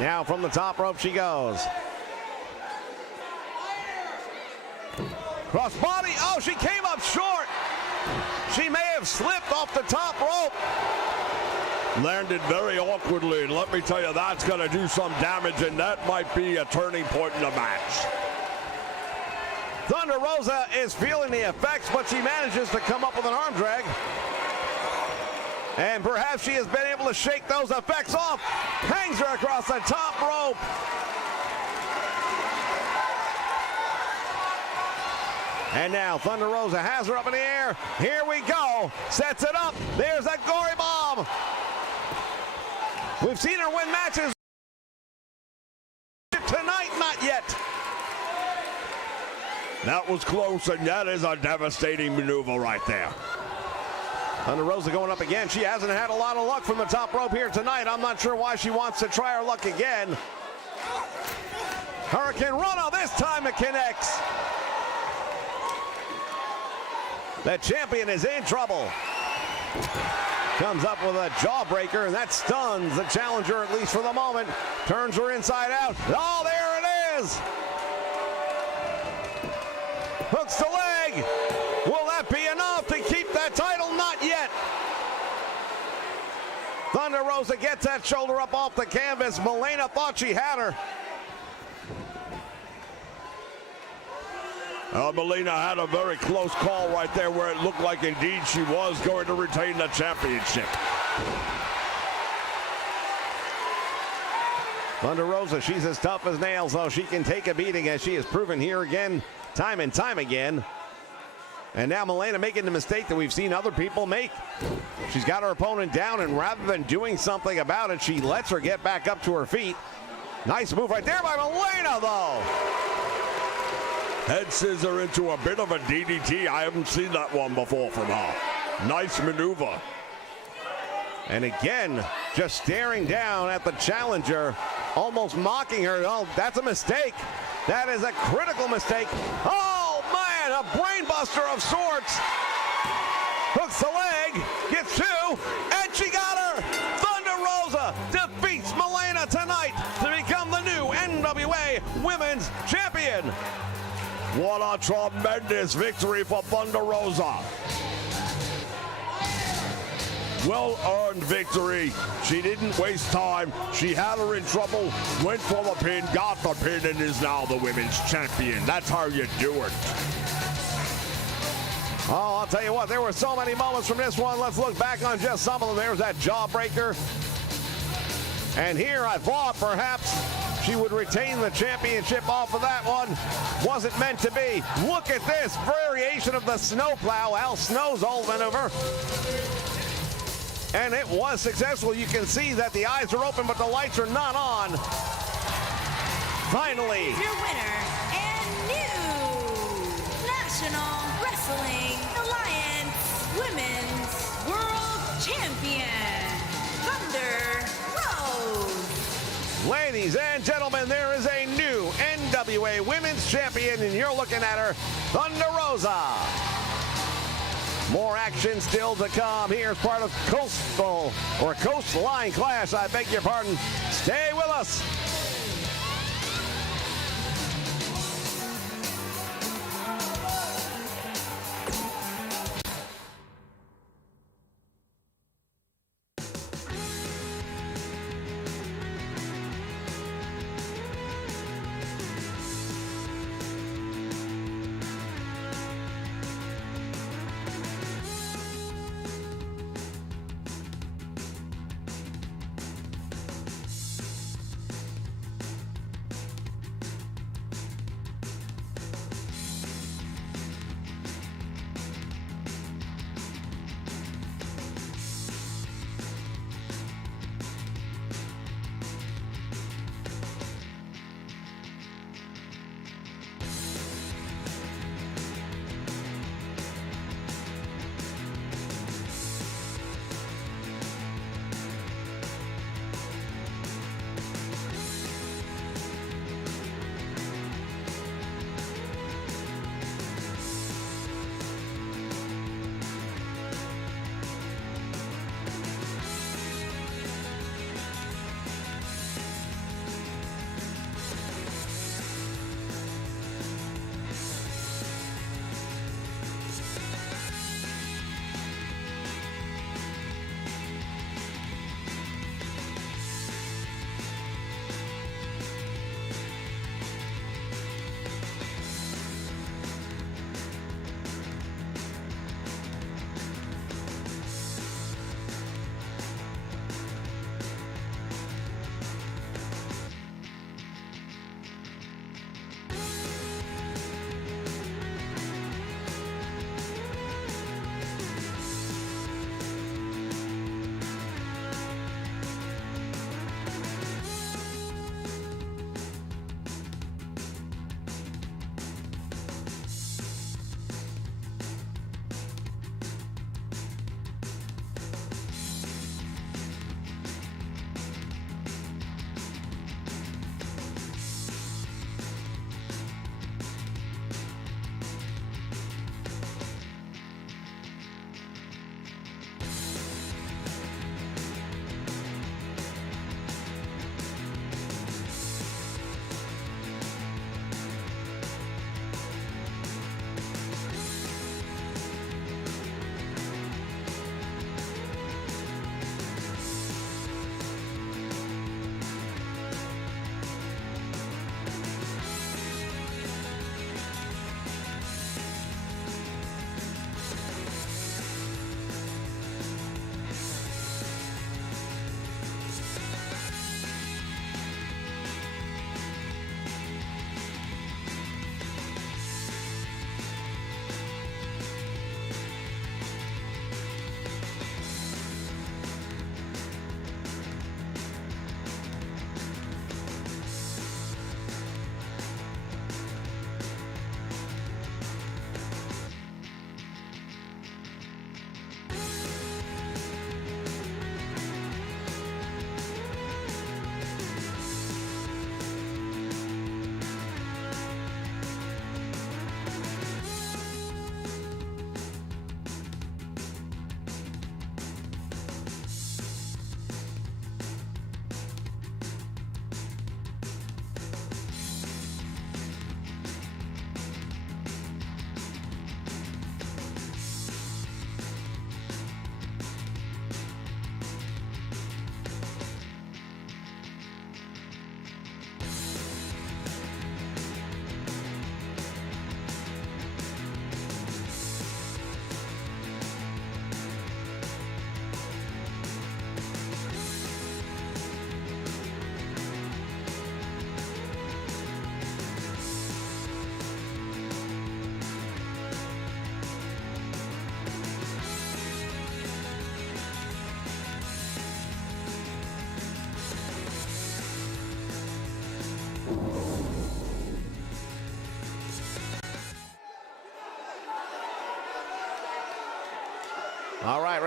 Now from the top rope she goes. Cross body. Oh, she came up short. She may have slipped off the top rope. Landed very awkwardly, and let me tell you, that's going to do some damage, and that might be a turning point in the match. Thunder Rosa is feeling the effects, but she manages to come up with an arm drag. And perhaps she has been able to shake those effects off. Hangs her across the top rope. And now Thunder Rosa has her up in the air. Here we go. Sets it up. There's that gory bomb. We've seen her win matches. Tonight, not yet. That was close, and that is a devastating maneuver right there. Thunder Rosa going up again. She hasn't had a lot of luck from the top rope here tonight. I'm not sure why she wants to try her luck again. Hurricane Rana, this time it connects. The champion is in trouble. Comes up with a jawbreaker, and that stuns the challenger, at least for the moment. Turns her inside out. Oh, there it is. Hooks the leg. Will that be enough to keep that title? Not yet. Thunder Rosa gets that shoulder up off the canvas. Melena thought she had her. Melena had a very close call right there where it looked like indeed she was going to retain the championship. Thunder Rosa, she's as tough as nails, though. She can take a beating, as she has proven here again, time and time again. And now Melena making the mistake that we've seen other people make. She's got her opponent down, and rather than doing something about it, she lets her get back up to her feet. Nice move right there by Melena, though. Head scissor into a bit of a DDT. I haven't seen that one before from her. Nice maneuver. And again, just staring down at the challenger, almost mocking her. Oh, that's a mistake. That is a critical mistake. Oh, man, a brainbuster of sorts. Hooks the leg, gets two, and she got her. Thunder Rosa defeats Melena tonight to become the new NWA Women's Champion. What a tremendous victory for Thunder Rosa. Well-earned victory. She didn't waste time. She had her in trouble, went for the pin, got the pin, and is now the women's champion. That's how you do it. Oh, I'll tell you what, there were so many moments from this one. Let's look back on just some of them. There's that jawbreaker. And here I thought perhaps she would retain the championship off of that one. Wasn't meant to be. Look at this variation of the snowplow, Al Snow's old maneuver. And it was successful. You can see that the eyes are open, but the lights are not on. Finally. Your winner and new National Wrestling Alliance Women's World Champion, Thunder Rosa. Ladies and gentlemen, there is a new NWA Women's Champion, and you're looking at her, Thunder Rosa. More action still to come. Here's part of Coastline Clash. I beg your pardon. Stay with us.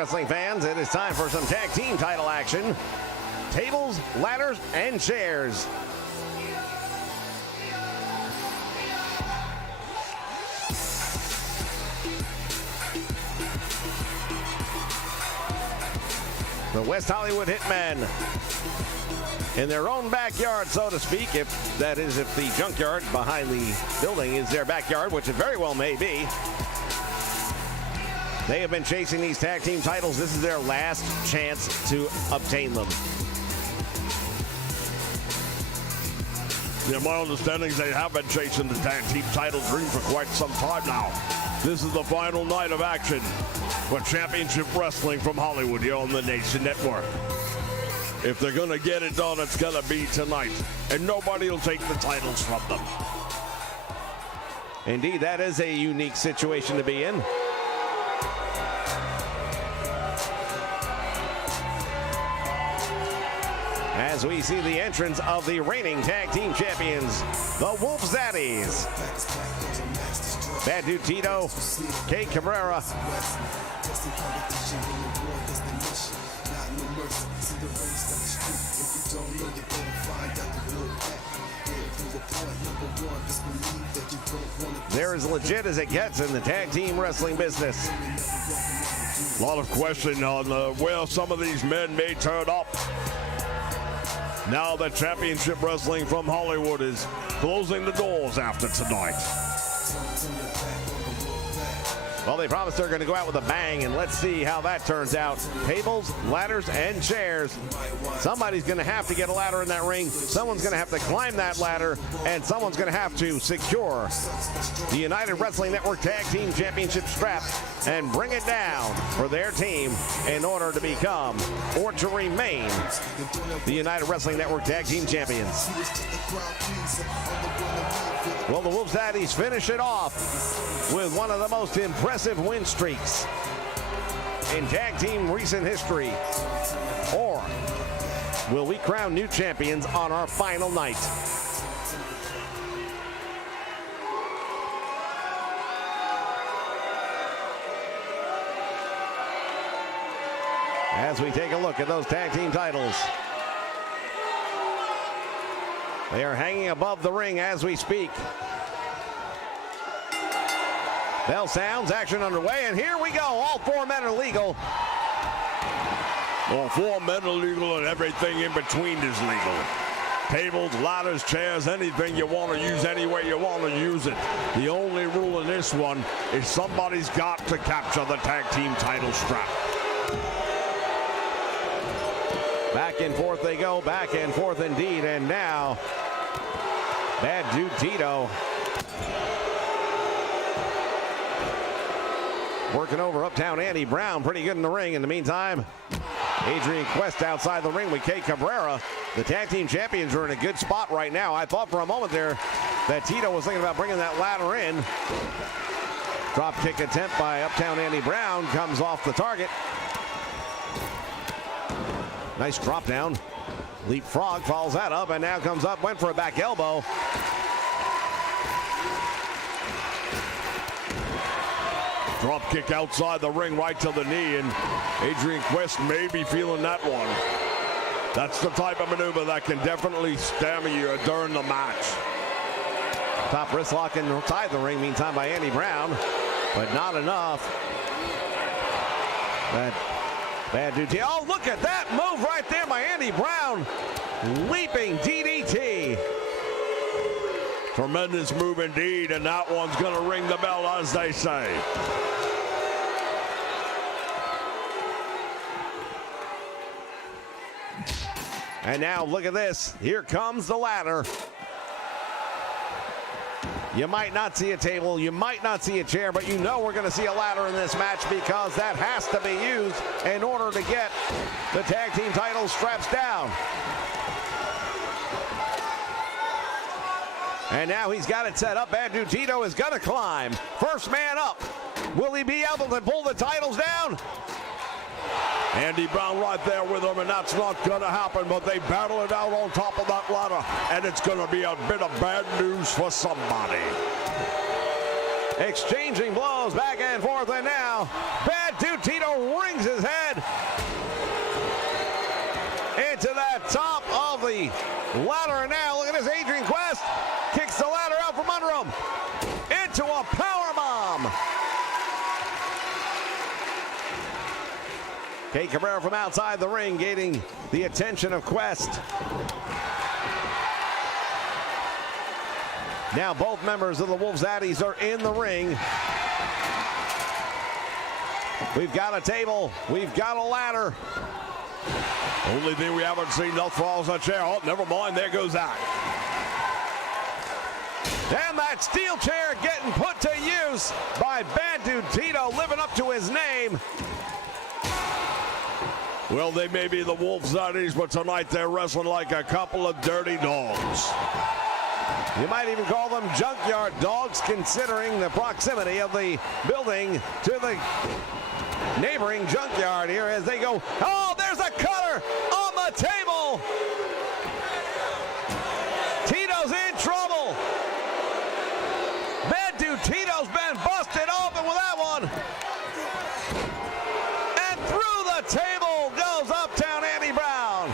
wrestling fans, it is time for some tag team title action. Tables, ladders, and chairs. The West Hollywood Hitmen, in their own backyard, so to speak, if that is, if the junkyard behind the building is their backyard, which it very well may be. They have been chasing these tag team titles. This is their last chance to obtain them. Yeah, my understanding is they have been chasing the tag team title dream for quite some time now. This is the final night of action for Championship Wrestling from Hollywood here on the Nation Network. If they're going to get it done, it's going to be tonight, and nobody will take the titles from them. Indeed, that is a unique situation to be in. As we see the entrance of the reigning tag team champions, the Wolf Zaddies. Bad Dude Tito, Kate Cabrera. They're as legit as it gets in the tag team wrestling business. A lot of question on where some of these men may turn up. Now that Championship Wrestling from Hollywood is closing the doors after tonight. Well, they promised they're going to go out with a bang, and let's see how that turns out. Tables, ladders, and chairs. Somebody's going to have to get a ladder in that ring. Someone's going to have to climb that ladder, and someone's going to have to secure the United Wrestling Network Tag Team Championship strap and bring it down for their team in order to become or to remain the United Wrestling Network Tag Team Champions. Well, the Wolf Zaddies finish it off with one of the most impressive win streaks in tag team recent history. Or will we crown new champions on our final night? As we take a look at those tag team titles, they are hanging above the ring as we speak. Bell sounds, action underway, and here we go. All four men are legal. All four men are legal, and everything in between is legal. Tables, ladders, chairs, anything you want to use any way you want to use it. The only rule in this one is somebody's got to capture the tag team title strap. Back and forth they go, back and forth indeed, and now Bad Dude Tito working over Uptown Andy Brown, pretty good in the ring. In the meantime, Adrian Quest outside the ring with Kate Cabrera. The tag team champions are in a good spot right now. I thought for a moment there that Tito was thinking about bringing that ladder in. Drop kick attempt by Uptown Andy Brown comes off the target. Nice drop down. Leapfrog follows that up, and now comes up, went for a back elbow. Drop kick outside the ring right to the knee, and Adrian Quest may be feeling that one. That's the type of maneuver that can definitely stammer you during the match. Top wrist lock inside the ring, meantime, by Andy Brown, but not enough. Bad Dude. Oh, look at that move right there by Andy Brown. Leaping DDT. Tremendous move indeed, and that one's going to ring the bell, as they say. And now look at this. Here comes the ladder. You might not see a table, you might not see a chair, but you know we're going to see a ladder in this match because that has to be used in order to get the tag team title straps down. And now he's got it set up. Bad Dude Tito is going to climb. First man up. Will he be able to pull the titles down? Andy Brown right there with him, and that's not going to happen, but they battle it out on top of that ladder, and it's going to be a bit of bad news for somebody. Exchanging blows back and forth, and now Bad Dude Tito rings his head into that top of the ladder. And now look at this, Adrian Quest kicks the ladder out from under him into a power bomb. Kate Cabrera from outside the ring gaining the attention of Quest. Now both members of the Wolves Addies are in the ring. We've got a table. We've got a ladder. Only thing we haven't seen thus far is a chair. Oh, never mind. There goes that. And that steel chair getting put to use by Bad Dude Tito, living up to his name. Well, they may be the Wolves Addies, but tonight they're wrestling like a couple of dirty dogs. You might even call them junkyard dogs, considering the proximity of the building to the neighboring junkyard here as they go. Oh, there's a cutter on the table. Tito's in trouble. Bad Dude Tito's been busted open with that one. And through the table goes Uptown Andy Brown.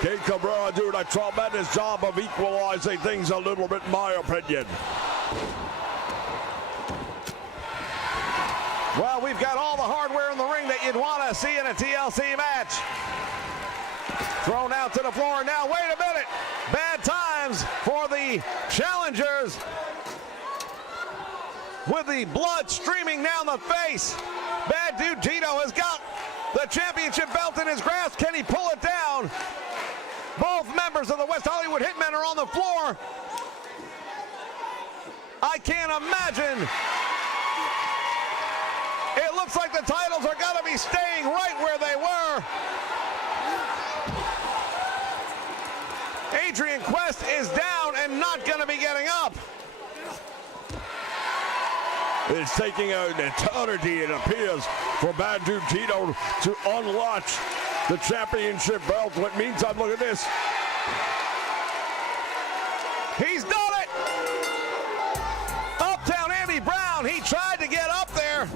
Kate Cabrera doing a tremendous job of equalizing things a little bit, in my opinion. Well, we've got all the hardware in the ring that you'd want to see in a TLC match. Thrown out to the floor. Now, wait a minute. Bad times for the challengers. With the blood streaming down the face. Bad Dude Tito has got the championship belt in his grasp. Can he pull it down? Both members of the West Hollywood Hitmen are on the floor. I can't imagine. It looks like the titles are going to be staying right where they were. Adrian Quest is down and not going to be getting up. It's taking an eternity, it appears, for Bad Dude Tito to unlatch the championship belt. What meantime, look at this. He's done it. Uptown Andy Brown, he tried to get up there.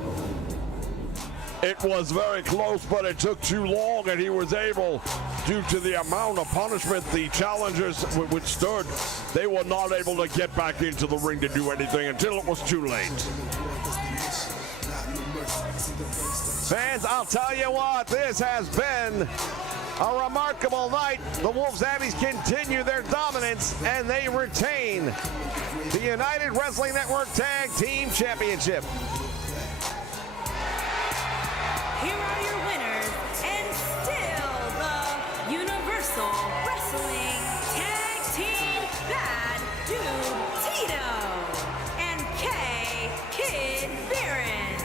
It was very close, but it took too long, and he was able, due to the amount of punishment the challengers withstood, they were not able to get back into the ring to do anything until it was too late. Fans, I'll tell you what, this has been a remarkable night. The Wolves Addies continue their dominance, and they retain the United Wrestling Network Tag Team Championship. Here are your winners, and still the Universal Wrestling Tag Team Bad Dude Tito and Kid Barron.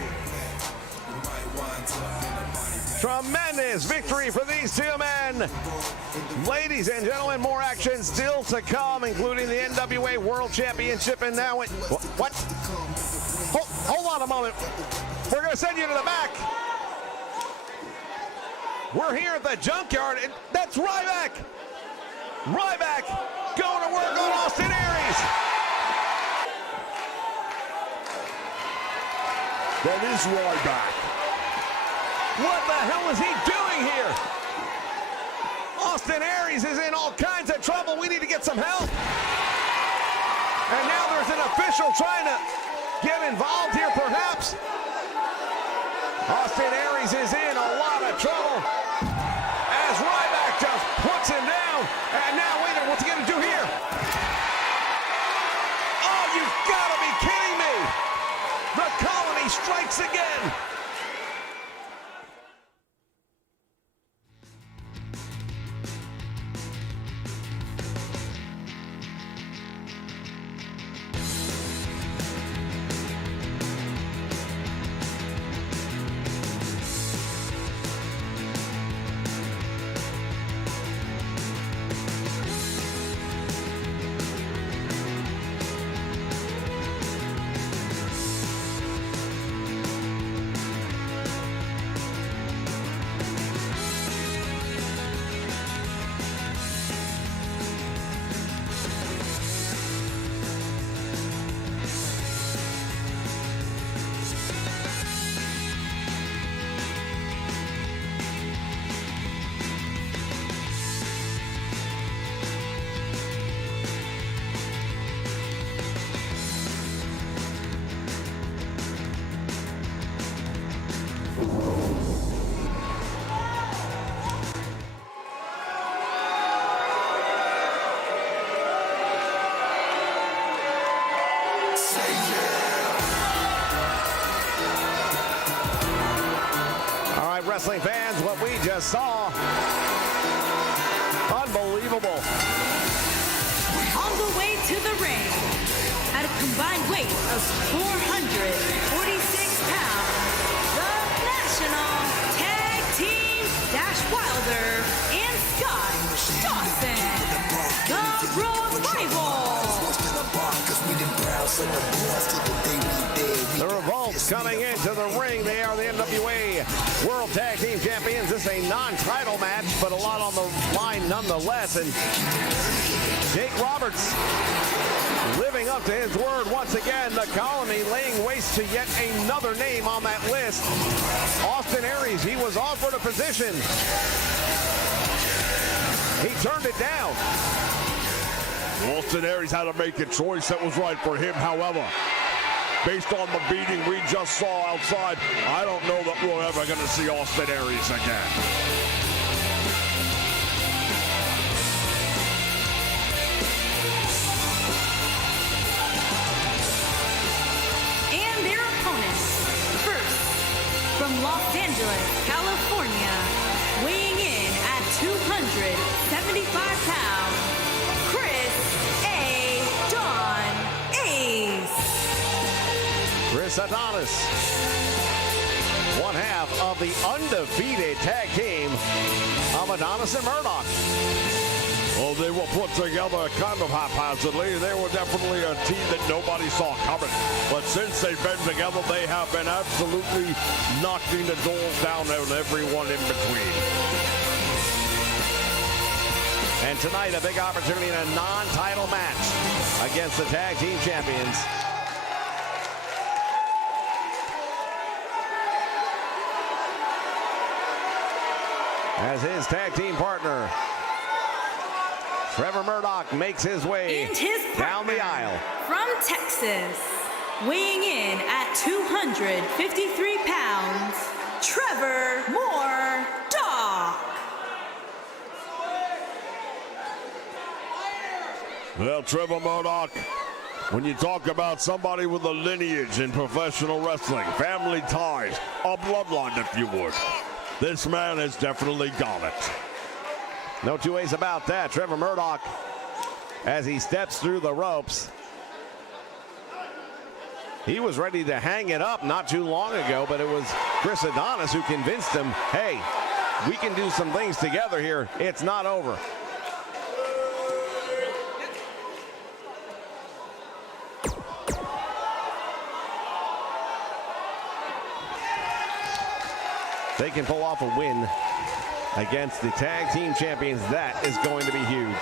Tremendous victory for these two men. Ladies and gentlemen, more action still to come, including the NWA World Championship. And now it, what? Hold on a moment. We're going to send you to the back. We're here at the junkyard, and that's Ryback. Ryback going to work on Austin Aries. That is Ryback. What the hell is he doing here? Austin Aries is in all kinds of trouble. We need to get some help. And now there's an official trying to get involved here, perhaps. Austin Aries is in a lot of trouble as Ryback just puts him down. And now, wait a minute, what's he going to do here? Oh, you've got to be kidding me. The Colony strikes again. fans, what we just saw. Unbelievable. On the way to the ring, at a combined weight of 446 pounds, the National Tag Team Dash Wilder and Scott Dawson, the Revival. The Revolt's coming into the ring. They are the NWA World Tag Team Champions. This is a non-title match, but a lot on the line nonetheless. And Jake Roberts living up to his word once again. The Colony laying waste to yet another name on that list. Austin Aries, he was offered a position. He turned it down. Austin Aries had to make a choice that was right for him. However, based on the beating we just saw outside, I don't know that we're ever going to see Austin Aries again. And their opponents, first, from Los Angeles, California, weighing in at 275 pounds, Chris Adonis, one half of the undefeated tag team of Adonis and Murdoch. Well, they were put together kind of haphazardly. They were definitely a team that nobody saw coming. But since they've been together, they have been absolutely knocking the doors down on everyone in between. And tonight, a big opportunity in a non-title match against the tag team champions. As his tag team partner, Trevor Murdoch, makes his way down the aisle. From Texas, weighing in at 253 pounds, Trevor Murdoch. Well, Trevor Murdoch, when you talk about somebody with a lineage in professional wrestling, family ties, a bloodline, if you would, this man has definitely got it. No two ways about that. Trevor Murdoch, as he steps through the ropes, he was ready to hang it up not too long ago, but it was Chris Adonis who convinced him, hey, we can do some things together here. It's not over. They can pull off a win against the tag team champions. That is going to be huge.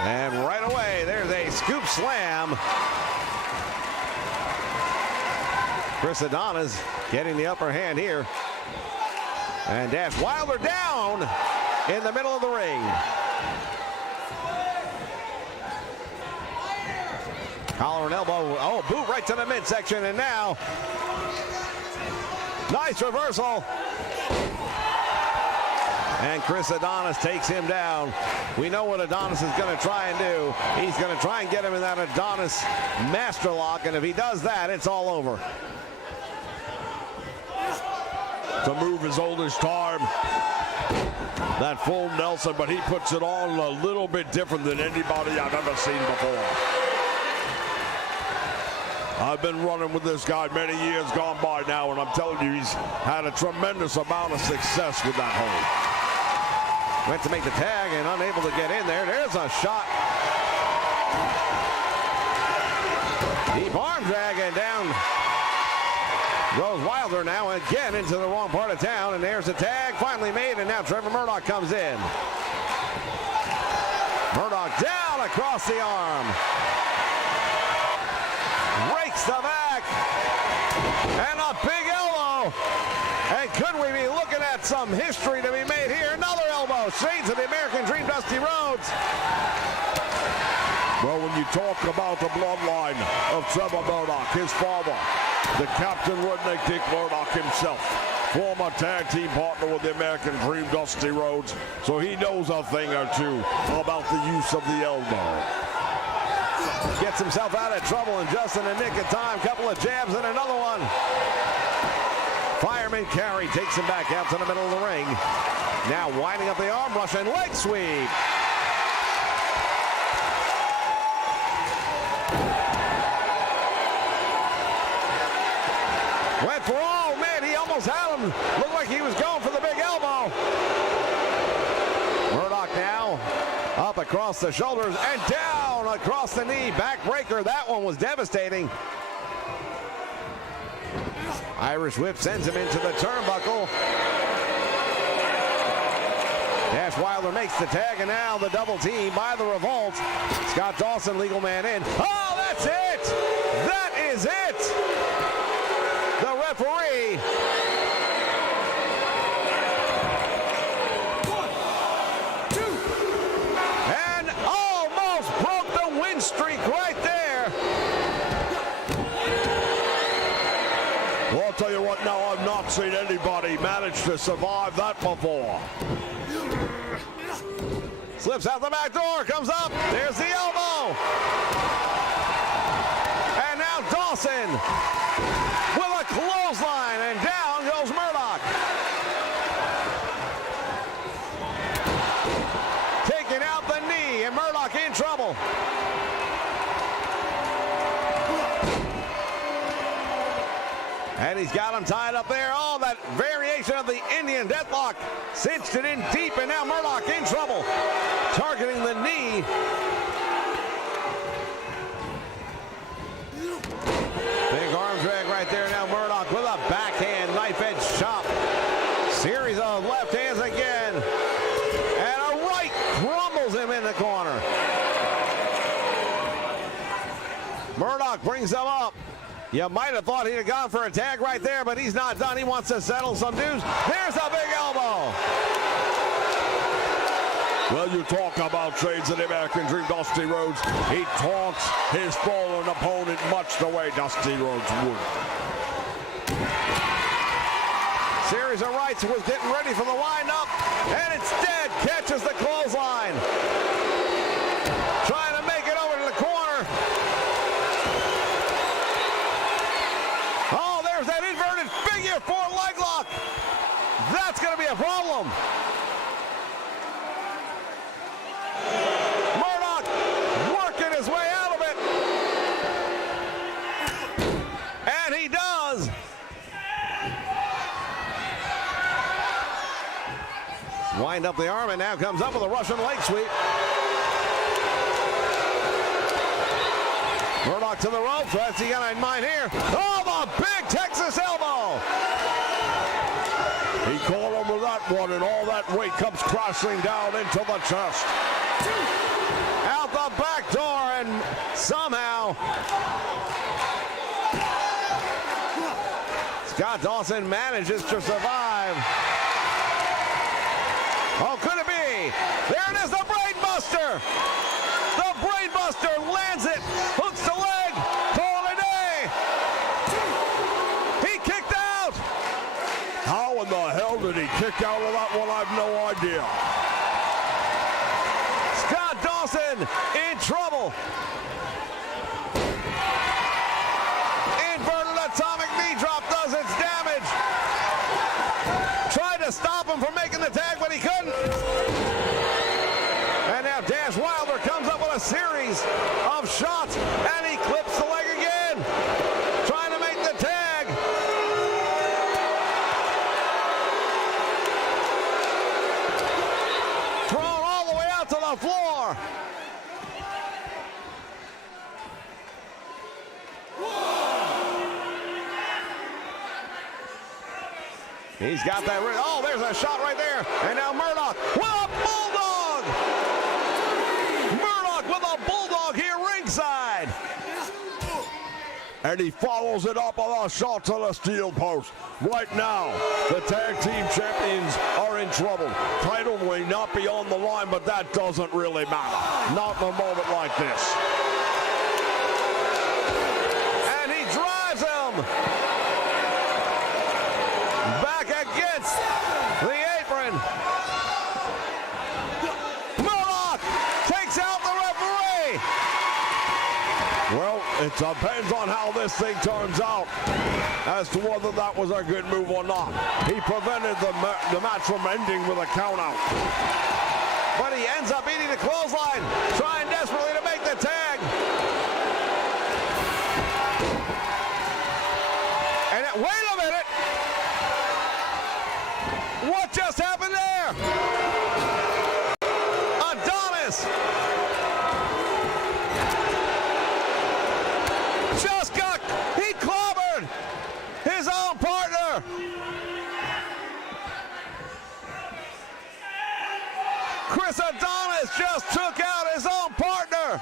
And right away, there's a scoop slam. Chris Adonis getting the upper hand here. And Dash Wilder down in the middle of the ring. Collar and elbow. Oh, boot right to the midsection. And now, nice reversal. And Chris Adonis takes him down. We know what Adonis is going to try and do. He's going to try and get him in that Adonis master lock. And if he does that, it's all over. The move is old as time. That full Nelson, but he puts it on a little bit different than anybody I've ever seen before. I've been running with this guy many years gone by now, and I'm telling you, he's had a tremendous amount of success with that hold. Went to make the tag and unable to get in there. There's a shot. Deep arm drag, and down goes Wilder now again into the wrong part of town, and there's the tag finally made, and now Trevor Murdoch comes in. Murdoch down across the arm. Rakes the back, and a big elbow. And could we be looking at some history to be made here? Another elbow straight to the American Dream, Dusty Rhodes. Well, when you talk about the bloodline of Trevor Murdoch, his father, the Captain Redneck Dick Murdoch himself, former tag team partner with the American Dream, Dusty Rhodes, so he knows a thing or two about the use of the elbow. Gets himself out of trouble, and just in the nick of time, couple of jabs and another one. Fireman carry takes him back out to the middle of the ring. Now winding up the arm rush and leg sweep. Went for all, man, he almost had him. Looked like he was going for the big elbow. Murdoch now up across the shoulders and down across the knee. Backbreaker, that one was devastating. Irish whip sends him into the turnbuckle. Dash Wilder makes the tag, and now the double team by the Revolt. Scott Dawson, legal man in. Oh, that's it! That is it! The referee. 1, 2. And almost broke the win streak right there. Well, I'll tell you what now, I've not seen anybody manage to survive that before. Slips out the back door, comes up, there's the elbow. And now Dawson with a clothesline, and down goes Murdoch. Taking out the knee, and Murdoch in trouble. And he's got him tied up there. Oh, that variation of the Indian deathlock. Cinched it in deep, and now Murdoch in trouble. Targeting the knee. Big arm drag right there. Now Murdoch with a backhand knife edge chop. Series of left hands again. And a right crumbles him in the corner. Murdoch brings him up. You might have thought he'd have gone for a tag right there, but he's not done. He wants to settle some dues. There's a big elbow. Well, you talk about trades of the American Dream, Dusty Rhodes. He taunts his fallen opponent much the way Dusty Rhodes would. Series of rights was getting ready for the wind-up, and instead catches the clothesline. Trying to make it over to the corner. Oh, there's that inverted figure four leg lock. That's going to be a problem. Murdoch working his way out of it. And he does. Wind up the arm, and now comes up with a Russian leg sweep. Murdoch to the ropes. What's he got in mind here? Oh, the big Texas elbow. He caught him with that one, and all that weight comes crashing down into the chest. Out the back door, and somehow Scott Dawson manages to survive. Oh, could it be? There it is, the Brain Buster. The Brain Buster lands it, hooks the leg, call it a day. He kicked out. How in the hell did he kick out of that one? I have no idea. Scott Dawson in trouble. Inverted atomic knee drop does its damage. Tried to stop him from making the tag, but he couldn't. And now Dash Wilder comes up with a series of shots, and he clips the leg again. Trying to make the tag. Thrown all the way out to the floor. He's got that. Oh, there's a shot right there. And now Murdoch with a bulldog. Murdoch with a bulldog here ringside. And he follows it up with a shot to the steel post. Right now, the tag team champions are in trouble. Title may not be on the line, but that doesn't really matter. Not in a moment like this. And he drives him back against the apron. Murdoch takes out the referee. Well, It depends on how this thing turns out as to whether that was a good move or not. He prevented the match from ending with a count out. But he ends up eating the clothesline, trying desperately to make the tag. And wait a minute! What just happened there? Adonis just got, he clobbered his own partner. Chris Adonis just took out his own partner.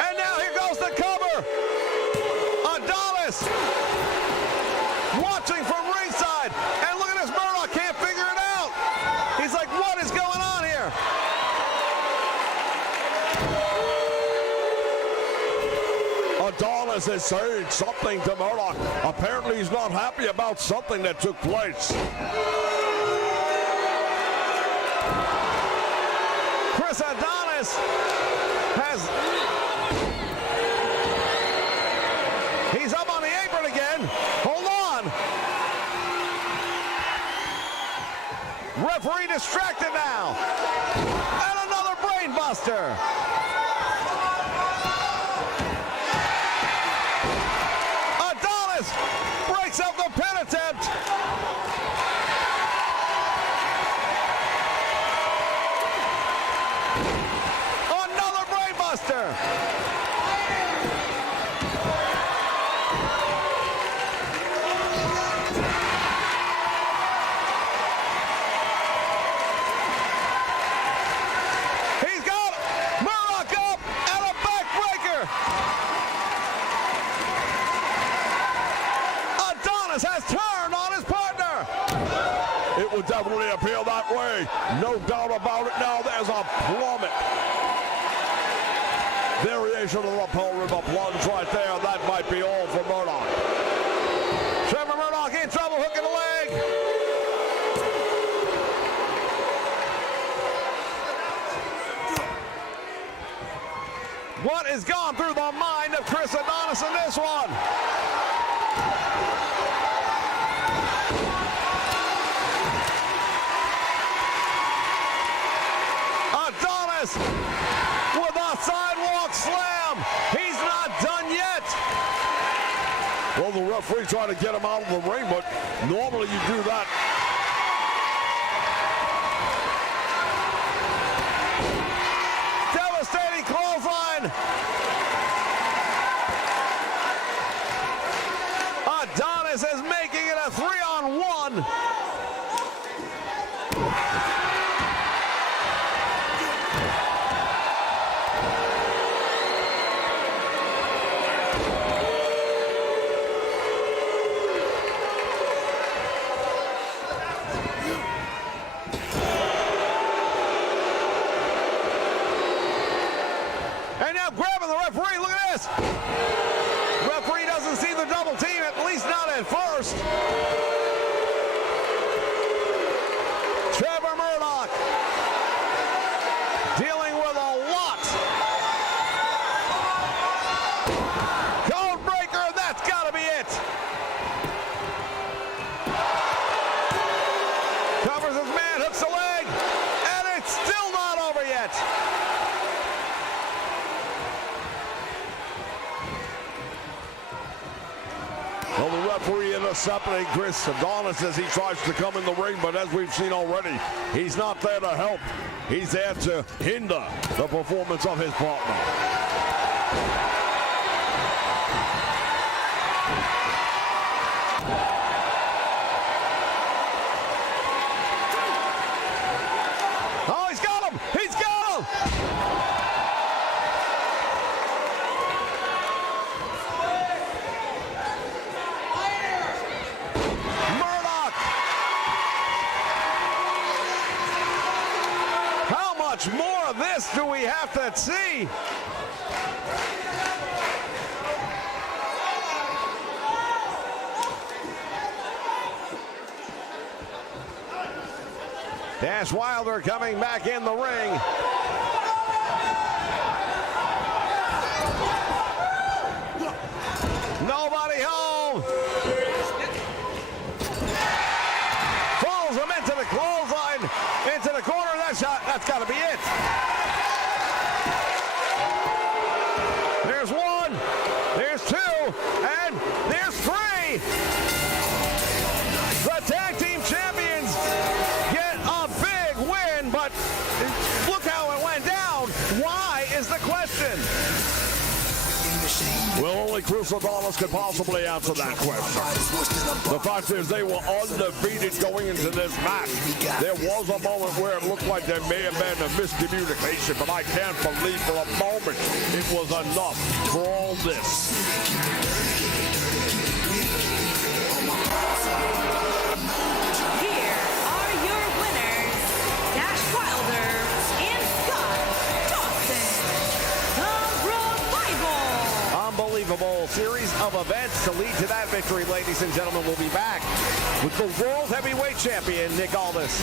And now here goes the cover. Adonis watching from ringside. And look at this, Murdoch can't figure it out. He's like, what is going on here? Adonis is saying something to Murdoch. Apparently he's not happy about something that took place. Chris Adonis he's up on the apron again. Hold on. Referee distracted now. And another brain buster. Adonis breaks up the pin attempt. Another brain buster. He's got Murdoch up and a backbreaker. Adonis has turned on his partner. It would definitely appear that way. No doubt about it. Now there's a plummet. Variation of the Pearl River plunge right there. That might be all for Murdoch. Trevor Murdoch in trouble, hooking the leg. What has gone through the mind of Chris Adonis in this one? Adonis with a sidewalk slam. He's not done yet. Well, the referee trying to get him out of the ring, but normally you do that. Devastating clothesline. Adonis is making it a 3-on-1. And now grabbing the referee, look at this. Referee doesn't see the double team, at least not at first. Trevor Murdoch dealing with a lot. Code breaker, and that's gotta be it. Covers his man, hooks the leg, and it's still not over yet. Well, the referee intercepting Chris Adonis as he tries to come in the ring, but as we've seen already, he's not there to help. He's there to hinder the performance of his partner. Oh, he's got him! He's got him! Murdoch! How much more of this do we have to see? Dash Wilder coming back in the ring. Nobody home. Falls him into the clothesline, into the corner. That shot, that's got to be it. There's one, there's two, and there's three. The tag team champions get a big win, but look how it went down. Why is the question? Well, only Chris Adonis could possibly answer that question. The fact is they were undefeated going into this match. There was a moment where it looked like there may have been a miscommunication, but I can't believe for a moment it was enough for all this. Here are your winners, Dash Wilder and Scott Dawson. The Revival. Unbelievable series of events to lead to that victory, ladies and gentlemen. We'll be back with the World Heavyweight Champion, Nick Aldis.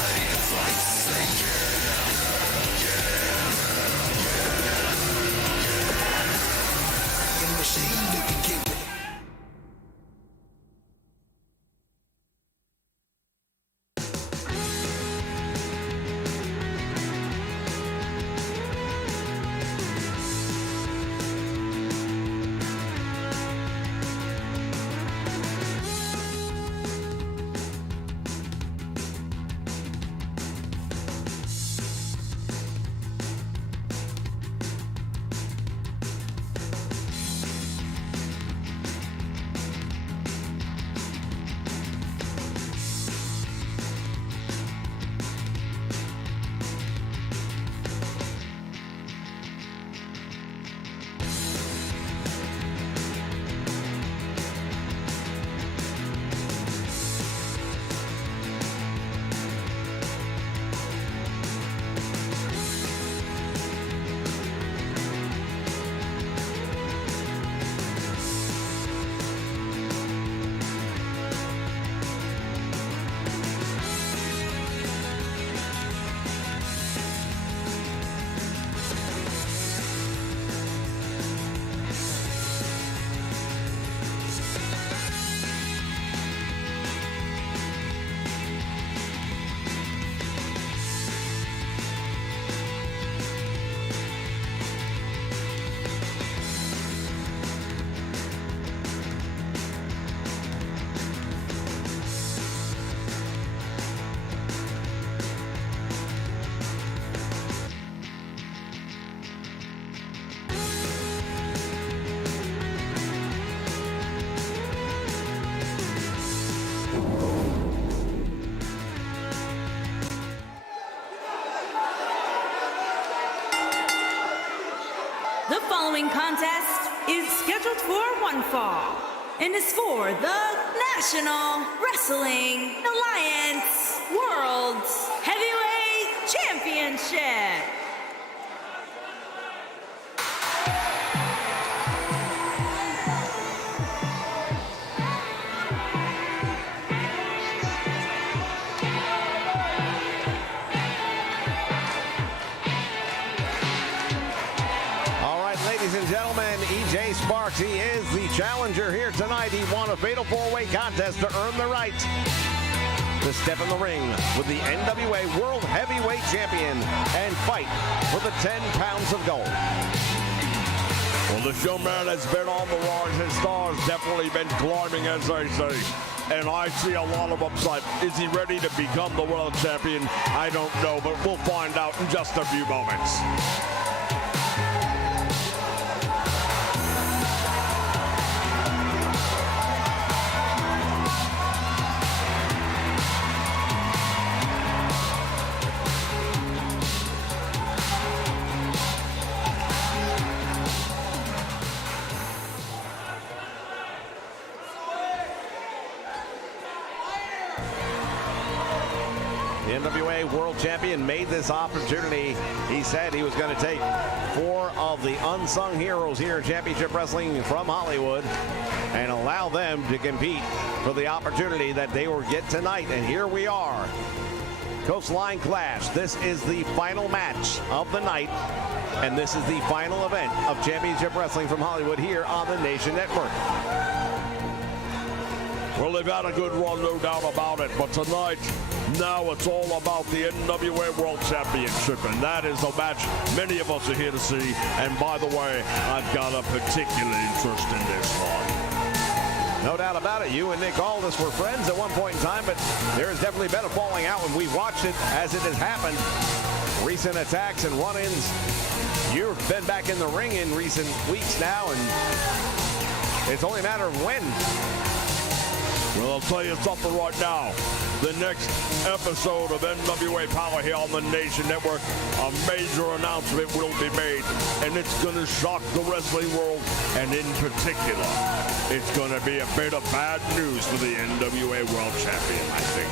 The following contest is scheduled for one fall and is for the National Wrestling Alliance World Heavyweight Championship. Ladies and gentlemen, EJ Sparks, he is the challenger here tonight. He won a fatal four-way contest to earn the right to step in the ring with the NWA World Heavyweight Champion and fight for the 10 pounds of gold. Well, the showman has been on the rise. His star's definitely been climbing, as they say. And I see a lot of upside. Is he ready to become the world champion? I don't know, but we'll find out in just a few moments. The NWA World Champion made this opportunity. He said he was going to take 4 of the unsung heroes here in Championship Wrestling from Hollywood and allow them to compete for the opportunity that they will get tonight. And here we are. Coastline Clash. This is the final match of the night, and this is the final event of Championship Wrestling from Hollywood here on the Nation Network. Well, they've had a good run, no doubt about it. But tonight, now it's all about the NWA World Championship. And that is a match many of us are here to see. And by the way, I've got a particular interest in this one. No doubt about it. You and Nick Aldis were friends at one point in time, but there has definitely been a falling out when we watched it as it has happened. Recent attacks and run-ins. You've been back in the ring in recent weeks now, and it's only a matter of when. Well, I'll tell you something right now. The next episode of NWA Power here on the Nation Network, a major announcement will be made, and it's going to shock the wrestling world, and in particular, it's going to be a bit of bad news for the NWA World Champion, I think.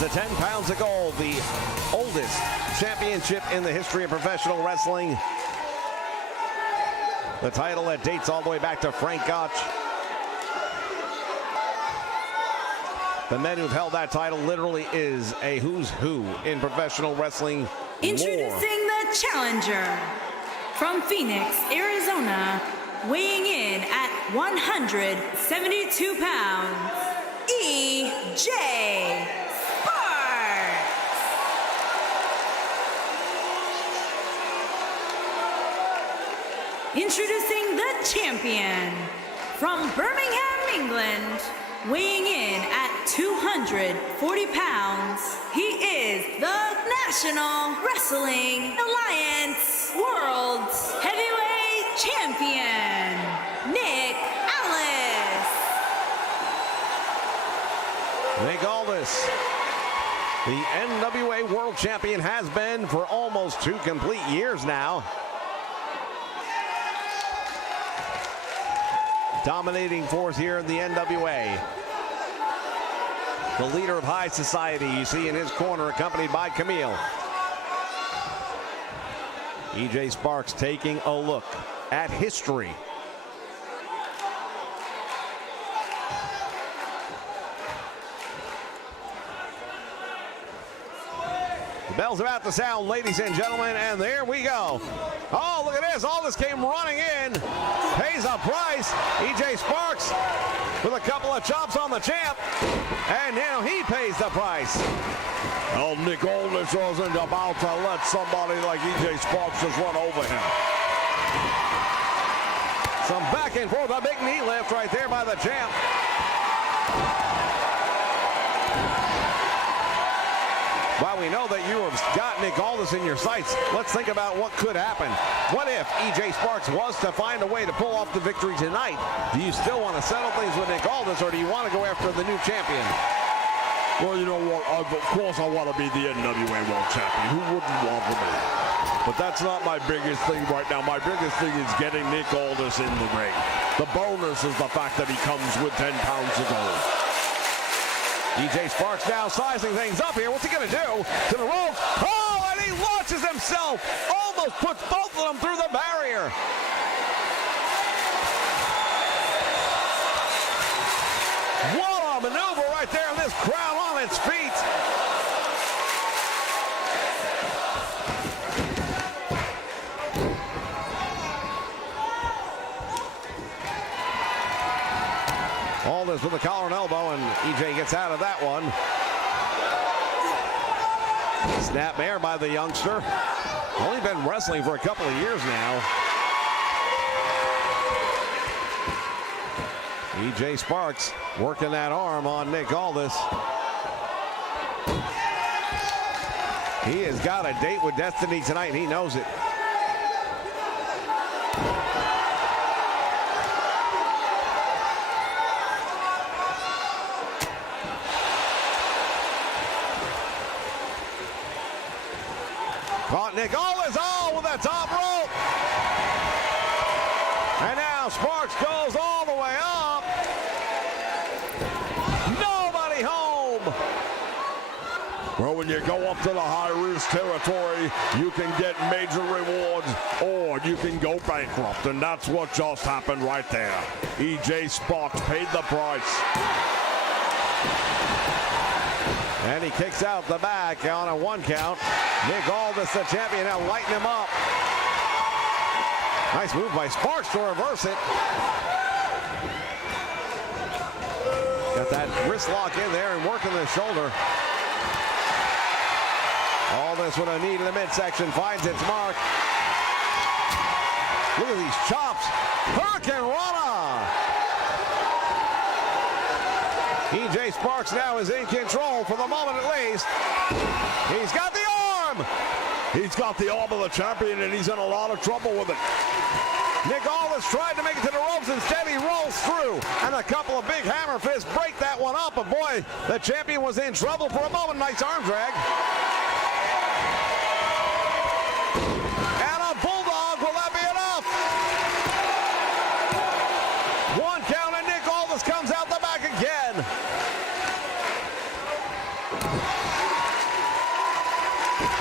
The 10 pounds of gold, the oldest championship in the history of professional wrestling. The title that dates all the way back to Frank Gotch. The men who've held that title literally is a who's who in professional wrestling. Introducing the challenger from Phoenix, Arizona, weighing in at 172 pounds, EJ. Introducing the champion from Birmingham, England, weighing in at 240 pounds. He is the National Wrestling Alliance World Heavyweight Champion, Nick Aldis. Nick Aldis, the NWA World Champion, has been for almost 2 complete years now. Dominating force here in the NWA. The leader of high society, you see in his corner, accompanied by Camille. EJ Sparks taking a look at history. The bell's about to sound, ladies and gentlemen, and there we go. Oh, look at this. Aldis came running in, pays a price. EJ Sparks with a couple of chops on the champ, and now he pays the price. Oh, Nick Aldis wasn't about to let somebody like EJ Sparks just run over him. Some back and forth, a big knee lift right there by the champ. While we know that you have got Nick Aldis in your sights, let's think about what could happen. What if EJ Sparks was to find a way to pull off the victory tonight? Do you still want to settle things with Nick Aldis, or do you want to go after the new champion? Well, you know what? Of course I want to be the NWA World Champion. Who wouldn't want to be? But that's not my biggest thing right now. My biggest thing is getting Nick Aldis in the ring. The bonus is the fact that he comes with 10 pounds of gold. EJ Sparks now sizing things up here. What's he going to do? To the ropes. Oh, and he launches himself. Almost puts both of them through the barrier. What a maneuver right there, and this crowd on its feet. Aldis with the collar and elbow, and EJ gets out of that one. Snapmare by the youngster. Only been wrestling for a couple of years now. EJ Sparks working that arm on Nick Aldis. He has got a date with destiny tonight, and he knows it. Caught Nick Aldis, with the top rope. And now Now Sparks goes all the way up. Nobody home. Well, when you go up to the high-risk territory, you can get major rewards or you can go bankrupt, and that's what just happened right there. EJ Sparks paid the price. And he kicks out the back on a 1 count. Nick Aldis, the champion, now lighting him up. Nice move by Sparks to reverse it. Got that wrist lock in there and working the shoulder. Aldis with a knee to the midsection finds its mark. Look at these chops. Hurricane Rana. EJ Sparks now is in control for the moment at least. He's got the arm. He's got the arm of the champion, and he's in a lot of trouble with it. Nick Aldis tried to make it to the ropes. Instead, he rolls through. And a couple of big hammer fists break that one up. But boy, the champion was in trouble for a moment. Nice arm drag. And a bulldog. Will that be enough? 1 count, and Nick Aldis comes out the back again.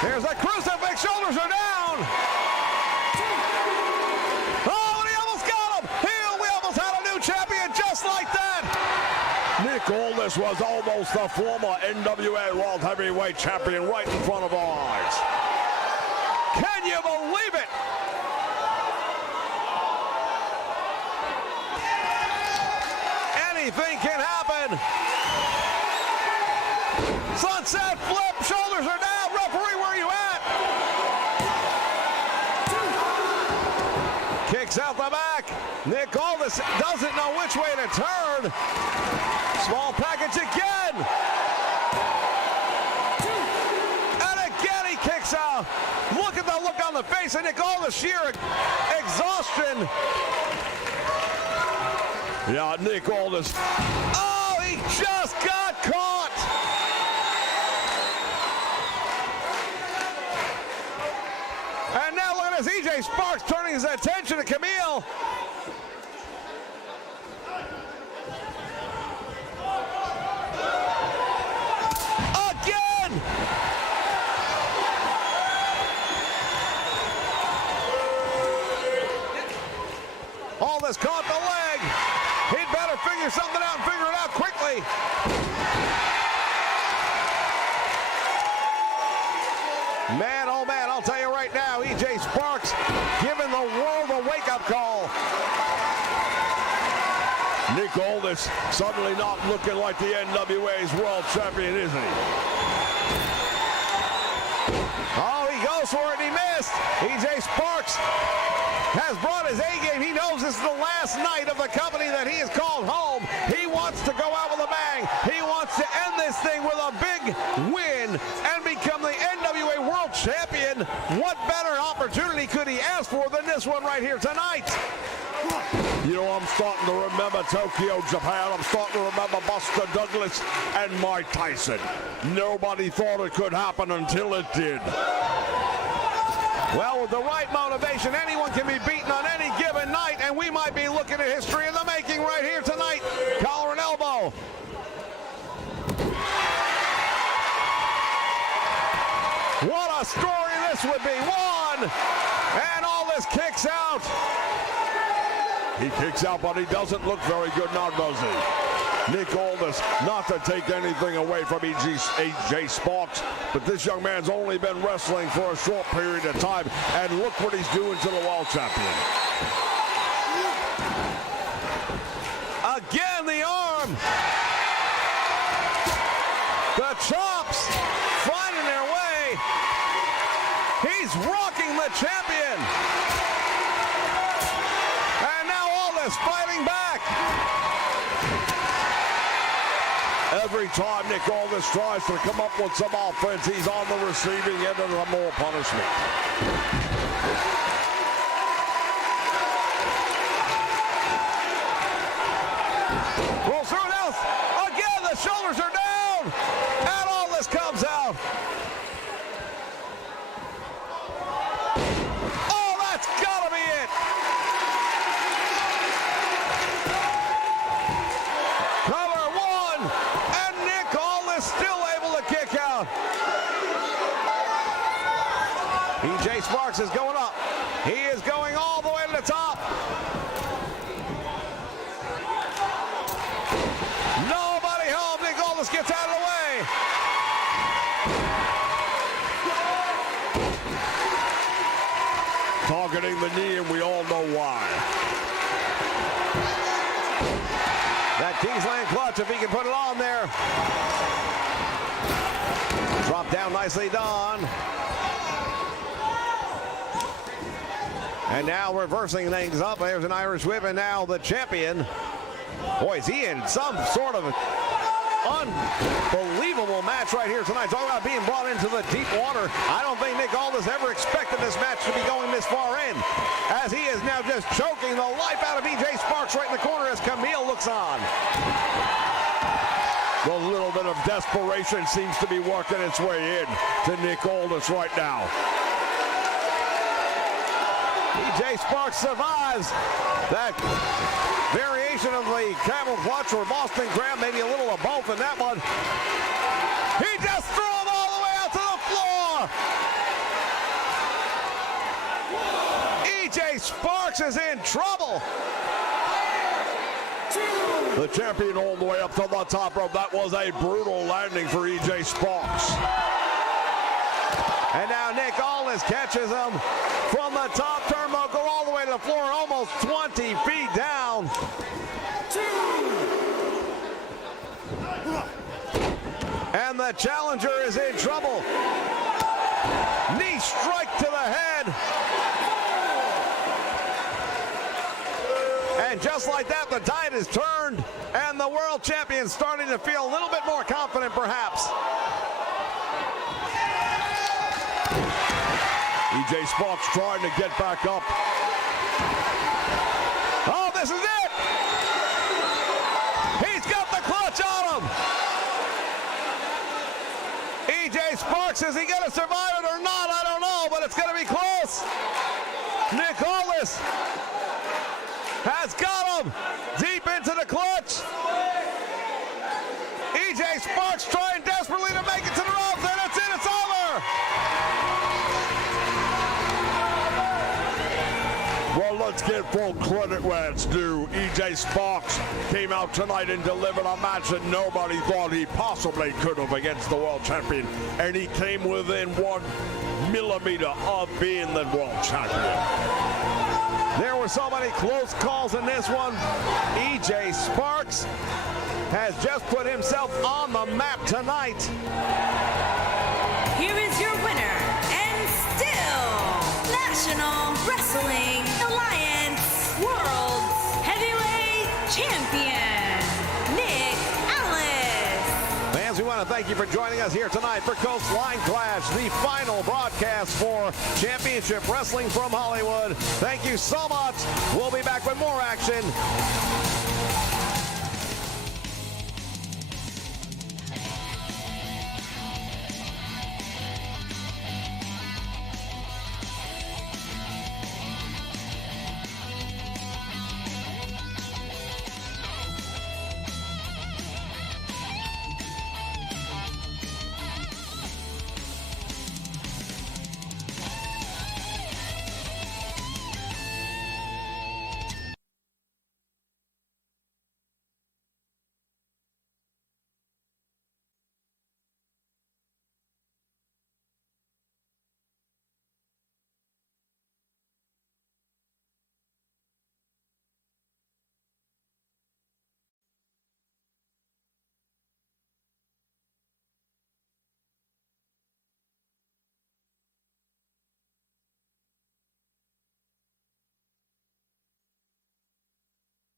Here's a crucifix. Shoulders are down. Oh, and he almost got him. We almost had a new champion just like that. Nick Aldis was almost the former NWA World Heavyweight Champion right in front of our eyes. Can you believe it? Anything can happen. Sunset flip. Shoulders are down. Referee, where are you at? Kicks out the back. Nick Aldis doesn't know which way to turn. Small package again. And again he kicks out. Look at the look on the face of Nick Aldis. Sheer exhaustion. Yeah, Nick Aldis. Oh, he just got caught. And now look at this. EJ Sparks turning his attention to Camille. Again. Aldis caught the leg. He'd better figure something out and figure it out quickly. Man, oh man, I'll tell you right now, EJ Sparks giving the world a wake-up call. Nick Aldis suddenly not looking like the NWA's world champion, isn't he? Oh, he goes for it and he missed. EJ Sparks has brought his A-game. He knows this is the last night of the company that he has called home. He wants to go out with a bang. He wants to end this thing with a big win and become the NWA World Champion. What better opportunity could he ask for than this one right here tonight? You know, I'm starting to remember Tokyo, Japan. I'm starting to remember Buster Douglas and Mike Tyson. Nobody thought it could happen until it did. Well, with the right motivation, anyone can be beaten on any given night, and we might be looking at history in the making right here tonight. Collar and elbow. What a story this would be. One, and Aldis kicks out. He kicks out, but he doesn't look very good now, does he? Nick Aldis, not to take anything away from EJ Sparks, but this young man's only been wrestling for a short period of time, and look what he's doing to the world champion. Again, the arm. The chops finding their way. He's rocking the champion. And now Aldis fighting back. Every time Nick Aldis tries to come up with some offense, he's on the receiving end of the more punishment. Rolls through it else. Again, the shoulders are down. And Aldis comes out. Oh, that's gotta be it. EJ Sparks is going up. He is going all the way to the top. Nobody home. Nick Aldis gets out of the way. Targeting the knee, and we all know why. That Kingsland clutch, if he can put it on there. Drop down, nicely done. And now reversing things up. There's an Irish whip, and now the champion. Boy, is he in some sort of unbelievable match right here tonight. Talking about being brought into the deep water. I don't think Nick Aldis ever expected this match to be going this far in, as he is now just choking the life out of EJ Sparks right in the corner as Camille looks on. A little bit of desperation seems to be working its way in to Nick Aldis right now. EJ Sparks survives that variation of the camel clutch or Boston Crab, maybe a little of both in that one. He just threw him all the way out to the floor. EJ Sparks is in trouble. The champion all the way up to the top rope. That was a brutal landing for EJ Sparks. And now Nick Aldis catches him from the top turnbuckle all the way to the floor, almost 20 feet down. And the challenger is in trouble. Knee strike to the head. And just like that, the tide is turned, and the world champion starting to feel a little bit more confident, perhaps. EJ Sparks trying to get back up. Oh, this is it! He's got the clutch on him! EJ Sparks, is he going to survive it or not? I don't know, but it's going to be close. Nick Aldis has got him deep into the clutch. EJ Sparks trying desperately to make it to the ropes, and it's in, it's over! Well, let's give full credit where it's due. EJ Sparks came out tonight and delivered a match that nobody thought he possibly could have against the world champion. And he came within 1 millimeter of being the world champion. There were so many close calls in this one. EJ Sparks has just put himself on the map tonight. Here is your winner, and still National Wrestling Alliance World Heavyweight Champion, Nick Aldis. Fans, we want to thank you for joining us here tonight for Coastline Clash, the final broadcast for Championship Wrestling from Hollywood. Thank you so much. We'll be back with more action